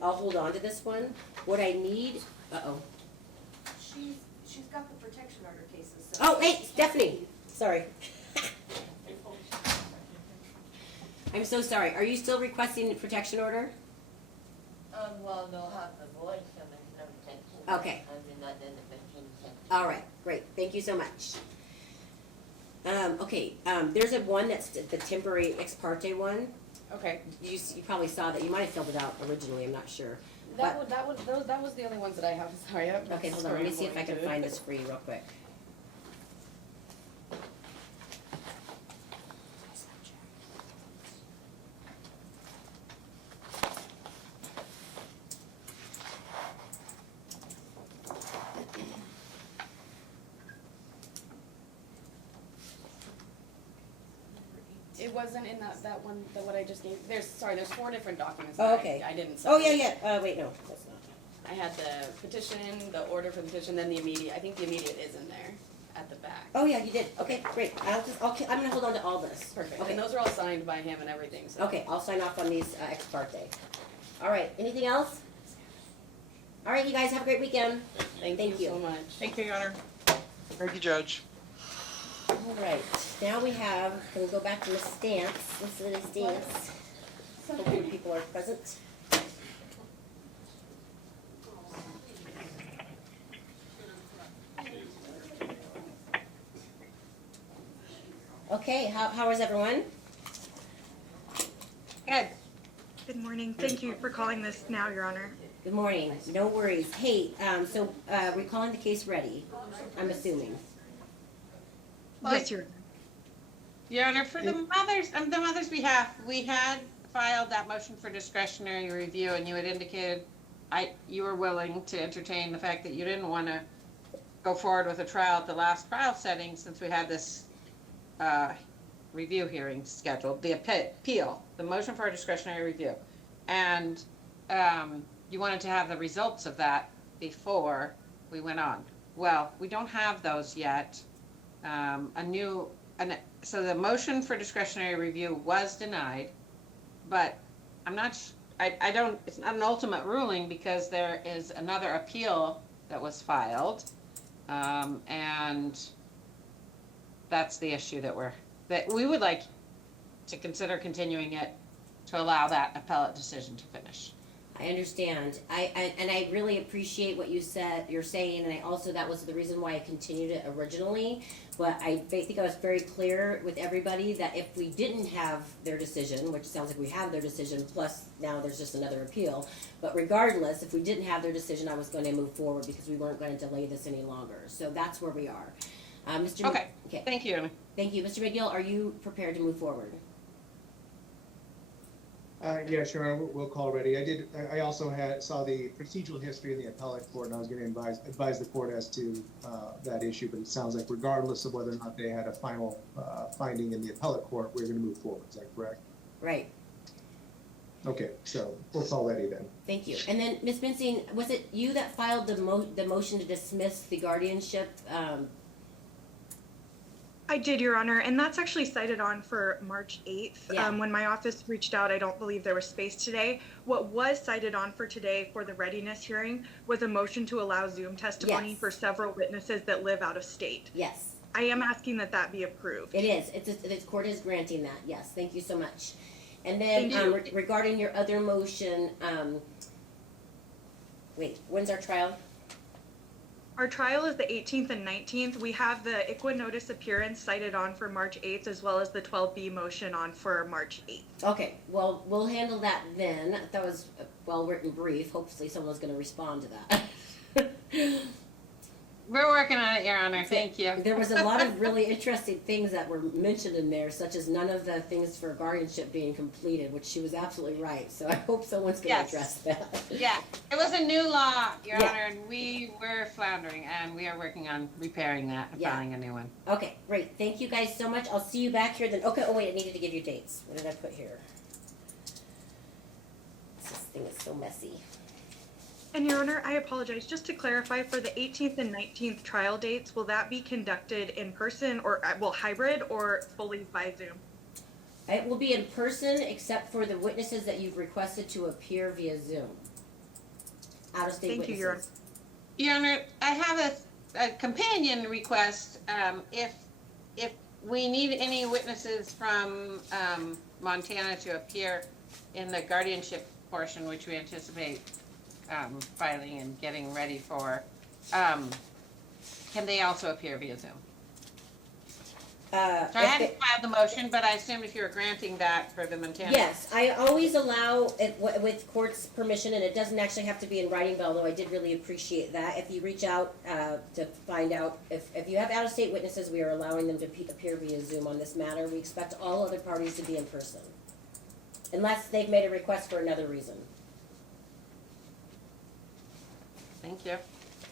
hold on to this one. What I need, She's got the protection order cases, so. Oh, hey, Stephanie, sorry. I'm so sorry. Are you still requesting the protection order? Well, they'll have the voice, so there's no protection. Okay. All right, great, thank you so much. Okay, there's one that's the temporary ex parte one. Okay. You probably saw that, you might have filled it out originally, I'm not sure. That was the only ones that I have, sorry. Okay, hold on, let me see if I can find this for you real quick. It wasn't in that one, what I just gave, there's 4 different documents. Oh, that okay. I didn't. Oh, separate. wait, no, that's not. I had the petition, the order for the petition, then the immediate, I think the immediate is in there at the back. Oh, yeah, you did, okay, great, I'm gonna hold on to all this. Perfect, Okay. and those are all signed by him and everything, so. Okay, I'll sign off on these ex parte. All right, anything else? All right, you guys have a great weekend. Thank you so much. Thank you, Your Honor. Thank you, Judge. All right, now we have, can we go back to Ms. Stantz, Ms. Lily Stantz? Hopefully people are present. Okay, how is everyone? Good. Good morning. Thank you for calling this now, Your Honor. Good morning, no worries. Hey, so we're calling the case ready, I'm assuming. Yes, Your Your Honor, for the mother's behalf, we had filed that motion for discretionary review, and you had indicated you were willing to entertain the fact that you didn't want to go forward with a trial at the last trial setting since we had this review hearing scheduled, the appeal, the motion for a discretionary review. And you wanted to have the results of that before we went on. Well, we don't have those yet. So the motion for discretionary review was denied, but I'm not, it's not an ultimate ruling because there is another appeal that was filed. And that's the issue that we would like to consider continuing it to allow that appellate decision to finish. I understand. I really appreciate what you're saying, and that was the reason why I continued it originally. But I think I was very clear with everybody that if we didn't have their decision, which sounds like we have their decision, plus now there's just another appeal. But regardless, if we didn't have their decision, I was going to move forward because we weren't going to delay this any longer. So that's where we are. Mr. Okay. Thank you. Thank you. Mr. McGill, are you prepared to move forward? Yeah, sure. We'll call ready. I also saw the procedural history in the appellate court, and I was going to advise the court as to that issue. But it sounds like regardless of whether or not they had a final finding in the appellate court, we're going to move forward. Is that correct? Right. Okay, so we'll call ready then. Thank you. And then, Ms. Bensing, was it you that filed the motion to dismiss the guardianship? I did, Your Honor, and that's actually cited on for March 8th. Yeah. When my office reached out, I don't believe there was space today. What was cited on for today for the readiness hearing was a motion to allow Zoom testimony Yes. for several witnesses that live out of state. Yes. I am asking that be approved. It is. The court is granting that. Yes. Thank you so much. And then regarding your other motion, when's our trial? Our trial is the 18th and 19th. We have the ICWA notice appearance cited on for March 8th, as well as the 12B motion on for March 8th. Okay, well, we'll handle that then. That was a well-written brief. Hopefully someone's going to respond to that. We're working on it, Your Honor. Thank you. There was a lot of really interesting things that were mentioned in there, such as none of the things for guardianship being completed, which she was absolutely right. So I hope someone's going to address that. Yeah, it was a new law, Your Yeah. Honor, and we were floundering, and we are working on repairing that and filing a new one. Okay, great. Thank you guys so much. I'll see you back here then. Okay, oh wait, I needed to give you dates. What did I put here? This thing is so messy. And Your Honor, I apologize. Just to clarify, for the 18th and 19th trial dates, will that be conducted in person or, hybrid or fully by Zoom? It will be in person except for the witnesses that you've requested to appear via Zoom. Out-of-state witnesses. Thank you, Your Honor. I have a companion request. If we need any witnesses from Montana to appear in the guardianship portion, which we anticipate filing and getting ready for, can they also appear via Zoom? So I hadn't filed the motion, but I assumed if you were granting that for the Montana. Yes, I always allow it with court's permission, and it doesn't actually have to be in writing, but although I did really appreciate that. If you reach out to find out, if you have out-of-state witnesses, we are allowing them to appear via Zoom on this matter. We expect all other parties to be in person, unless they've made a request for another reason. Thank you.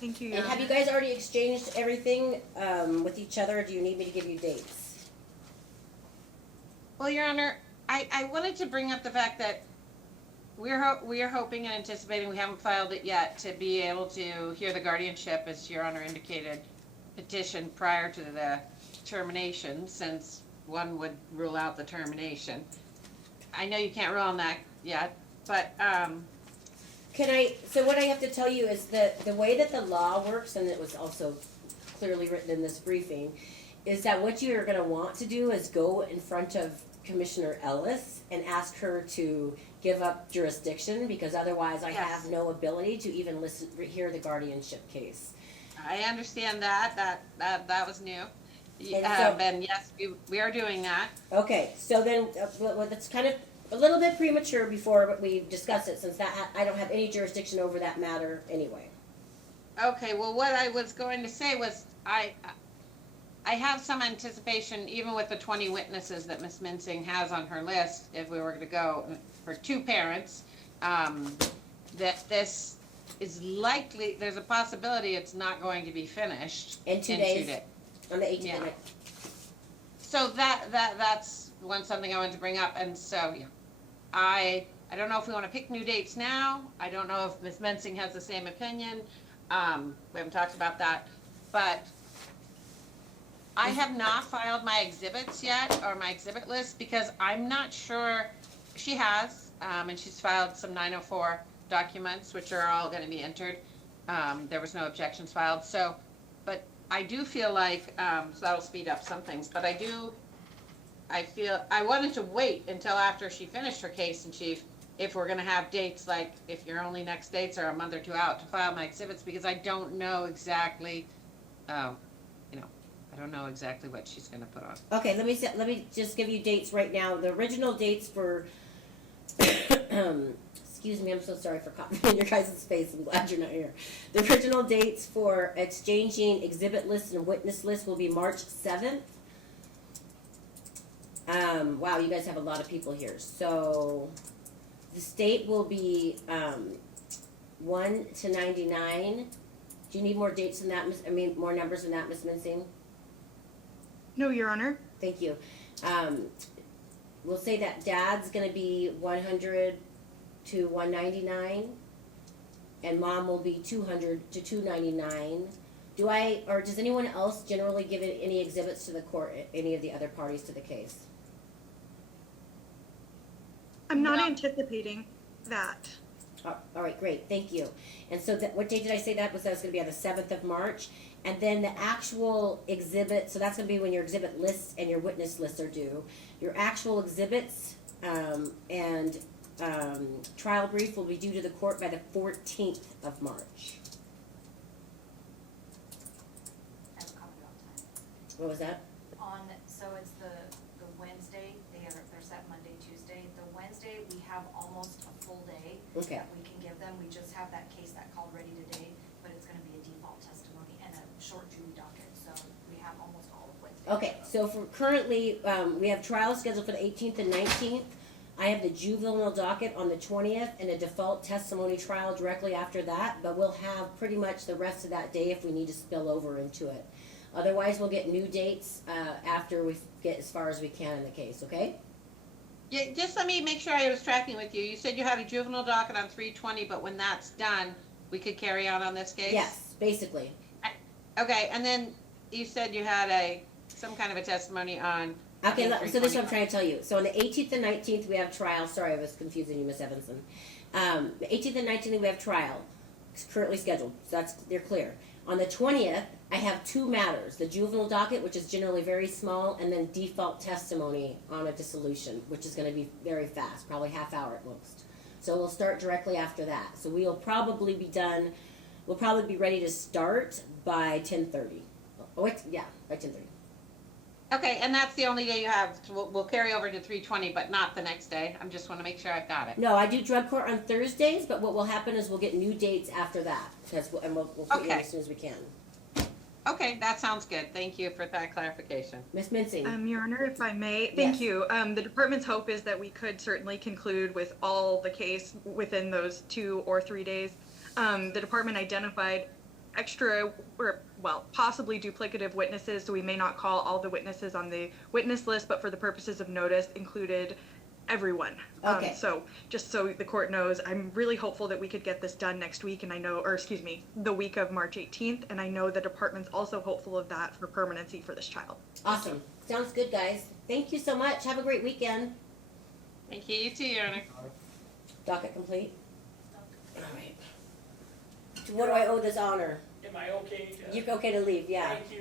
Thank you. And have you guys already exchanged everything with each other, or do you need me to give you dates? Well, Your Honor, I wanted to bring up the fact that we are hoping and anticipating, we haven't filed it yet, to be able to hear the guardianship, as Your Honor indicated, petition prior to the termination, since one would rule out the termination. I know you can't rule on that yet, but So what I have to tell you is that the way that the law works, and it was also clearly written in this briefing, is that what you are gonna want to do is go in front of Commissioner Ellis and ask her to give up jurisdiction, because otherwise I have no ability to even hear the guardianship case. I understand that was new. And And yes, we are doing that. Okay, so then, that's kind of a little bit premature before we discuss it, since I don't have any jurisdiction over that matter anyway. Okay, well, what I was going to say was, I have some anticipation, even with the 20 witnesses that Ms. Mincing has on her list, if we were to go for 2 parents, that this is likely, there's a possibility it's not going to be finished In 2 days? On the 18th. Yeah. So that's something I wanted to bring up, and so, yeah. I don't know if we want to pick new dates now. I don't know if Ms. Mensing has the same opinion. We haven't talked about that, but I have not filed my exhibits yet, or my exhibit list, because I'm not sure. She has, and she's filed some 904 documents, which are all going to be entered. There was no objections filed, so, but I do feel like, so that'll speed up some things, but I wanted to wait until after she finished her case in chief, if we're gonna have dates, like if your only next dates are a month or 2 out, to file my exhibits, because I don't know exactly, I don't know exactly what she's gonna put on. Okay, let me just give you dates right now. The original dates for, excuse me, I'm so sorry for coughing in your guys' face. I'm glad you're not here. The original dates for exchanging exhibit list and witness list will be March 7th. Wow, you guys have a lot of people here. So the state will be 1 to 99. Do you need more dates than that, more numbers than that, Ms. Mincing? No, Your Honor. Thank you. We'll say that dad's gonna be 100 to 199, and mom will be 200 to 299. Does anyone else generally give any exhibits to the court, any of the other parties to the case? I'm not anticipating that. All right, great, thank you. And so what date did I say that was? That was gonna be on the 7th of March. And then the actual exhibit, so that's gonna be when your exhibit lists and your witness lists are due. Your actual exhibits and trial brief will be due to the court by the 14th of March. What was that? So it's the Wednesday, they're set Monday, Tuesday. The Wednesday, we have almost a full day Okay. that we can give them. We just have that case that called ready today, but it's gonna be a default testimony and a short jury docket, so we have almost all of Wednesday. Okay, so for currently, we have trials scheduled for the 18th and 19th. I have the juvenile docket on the 20th and a default testimony trial directly after that, but we'll have pretty much the rest of that day if we need to spill over into it. Otherwise, we'll get new dates after we get as far as we can in the case, okay? Yeah, just let me make sure I was tracking with you. You said you had a juvenile docket on 3/20, but when that's done, we could carry on this case? Yes, basically. Okay, and then you said you had some kind of a testimony on. Okay, so this is what I'm trying to tell you. So on the 18th and 19th, we have trial. Sorry, I was confusing you, Miss Evanson. The 18th and 19th, we have trial. It's currently scheduled, so they're clear. On the 20th, I have 2 matters. The juvenile docket, which is generally very small, and then default testimony on a dissolution, which is going to be very fast, probably half hour at most. So we'll start directly after that. So we'll probably be done, we'll probably be ready to start by 10:30. Oh, wait, yeah, by 10:30. Okay, and that's the only day you have. We'll carry over to 320, but not the next day. I just want to make sure I've got it. No, I do drug court on Thursdays, but what will happen is we'll get new dates after that, because we'll put you in Okay. as soon as we can. Okay, that sounds good. Thank you for that clarification. Ms. Mincing. Your Honor, if I may, thank Yes. you. The department's hope is that we could certainly conclude with all the case within those 2 or 3 days. The department identified extra, or well, possibly duplicative witnesses, so we may not call all the witnesses on the witness list, but for the purposes of notice, included everyone. Okay. So just so the court knows, I'm really hopeful that we could get this done next week, and I know, or excuse me, the week of March 18th, and I know the department's also hopeful of that for permanency for this child. Awesome. Sounds good, guys. Thank you so much. Have a great weekend. Thank you. You too, Your Honor. Docket complete? All right. What do I owe this honor? Am I okay to? You're okay to leave, yeah. Thank you.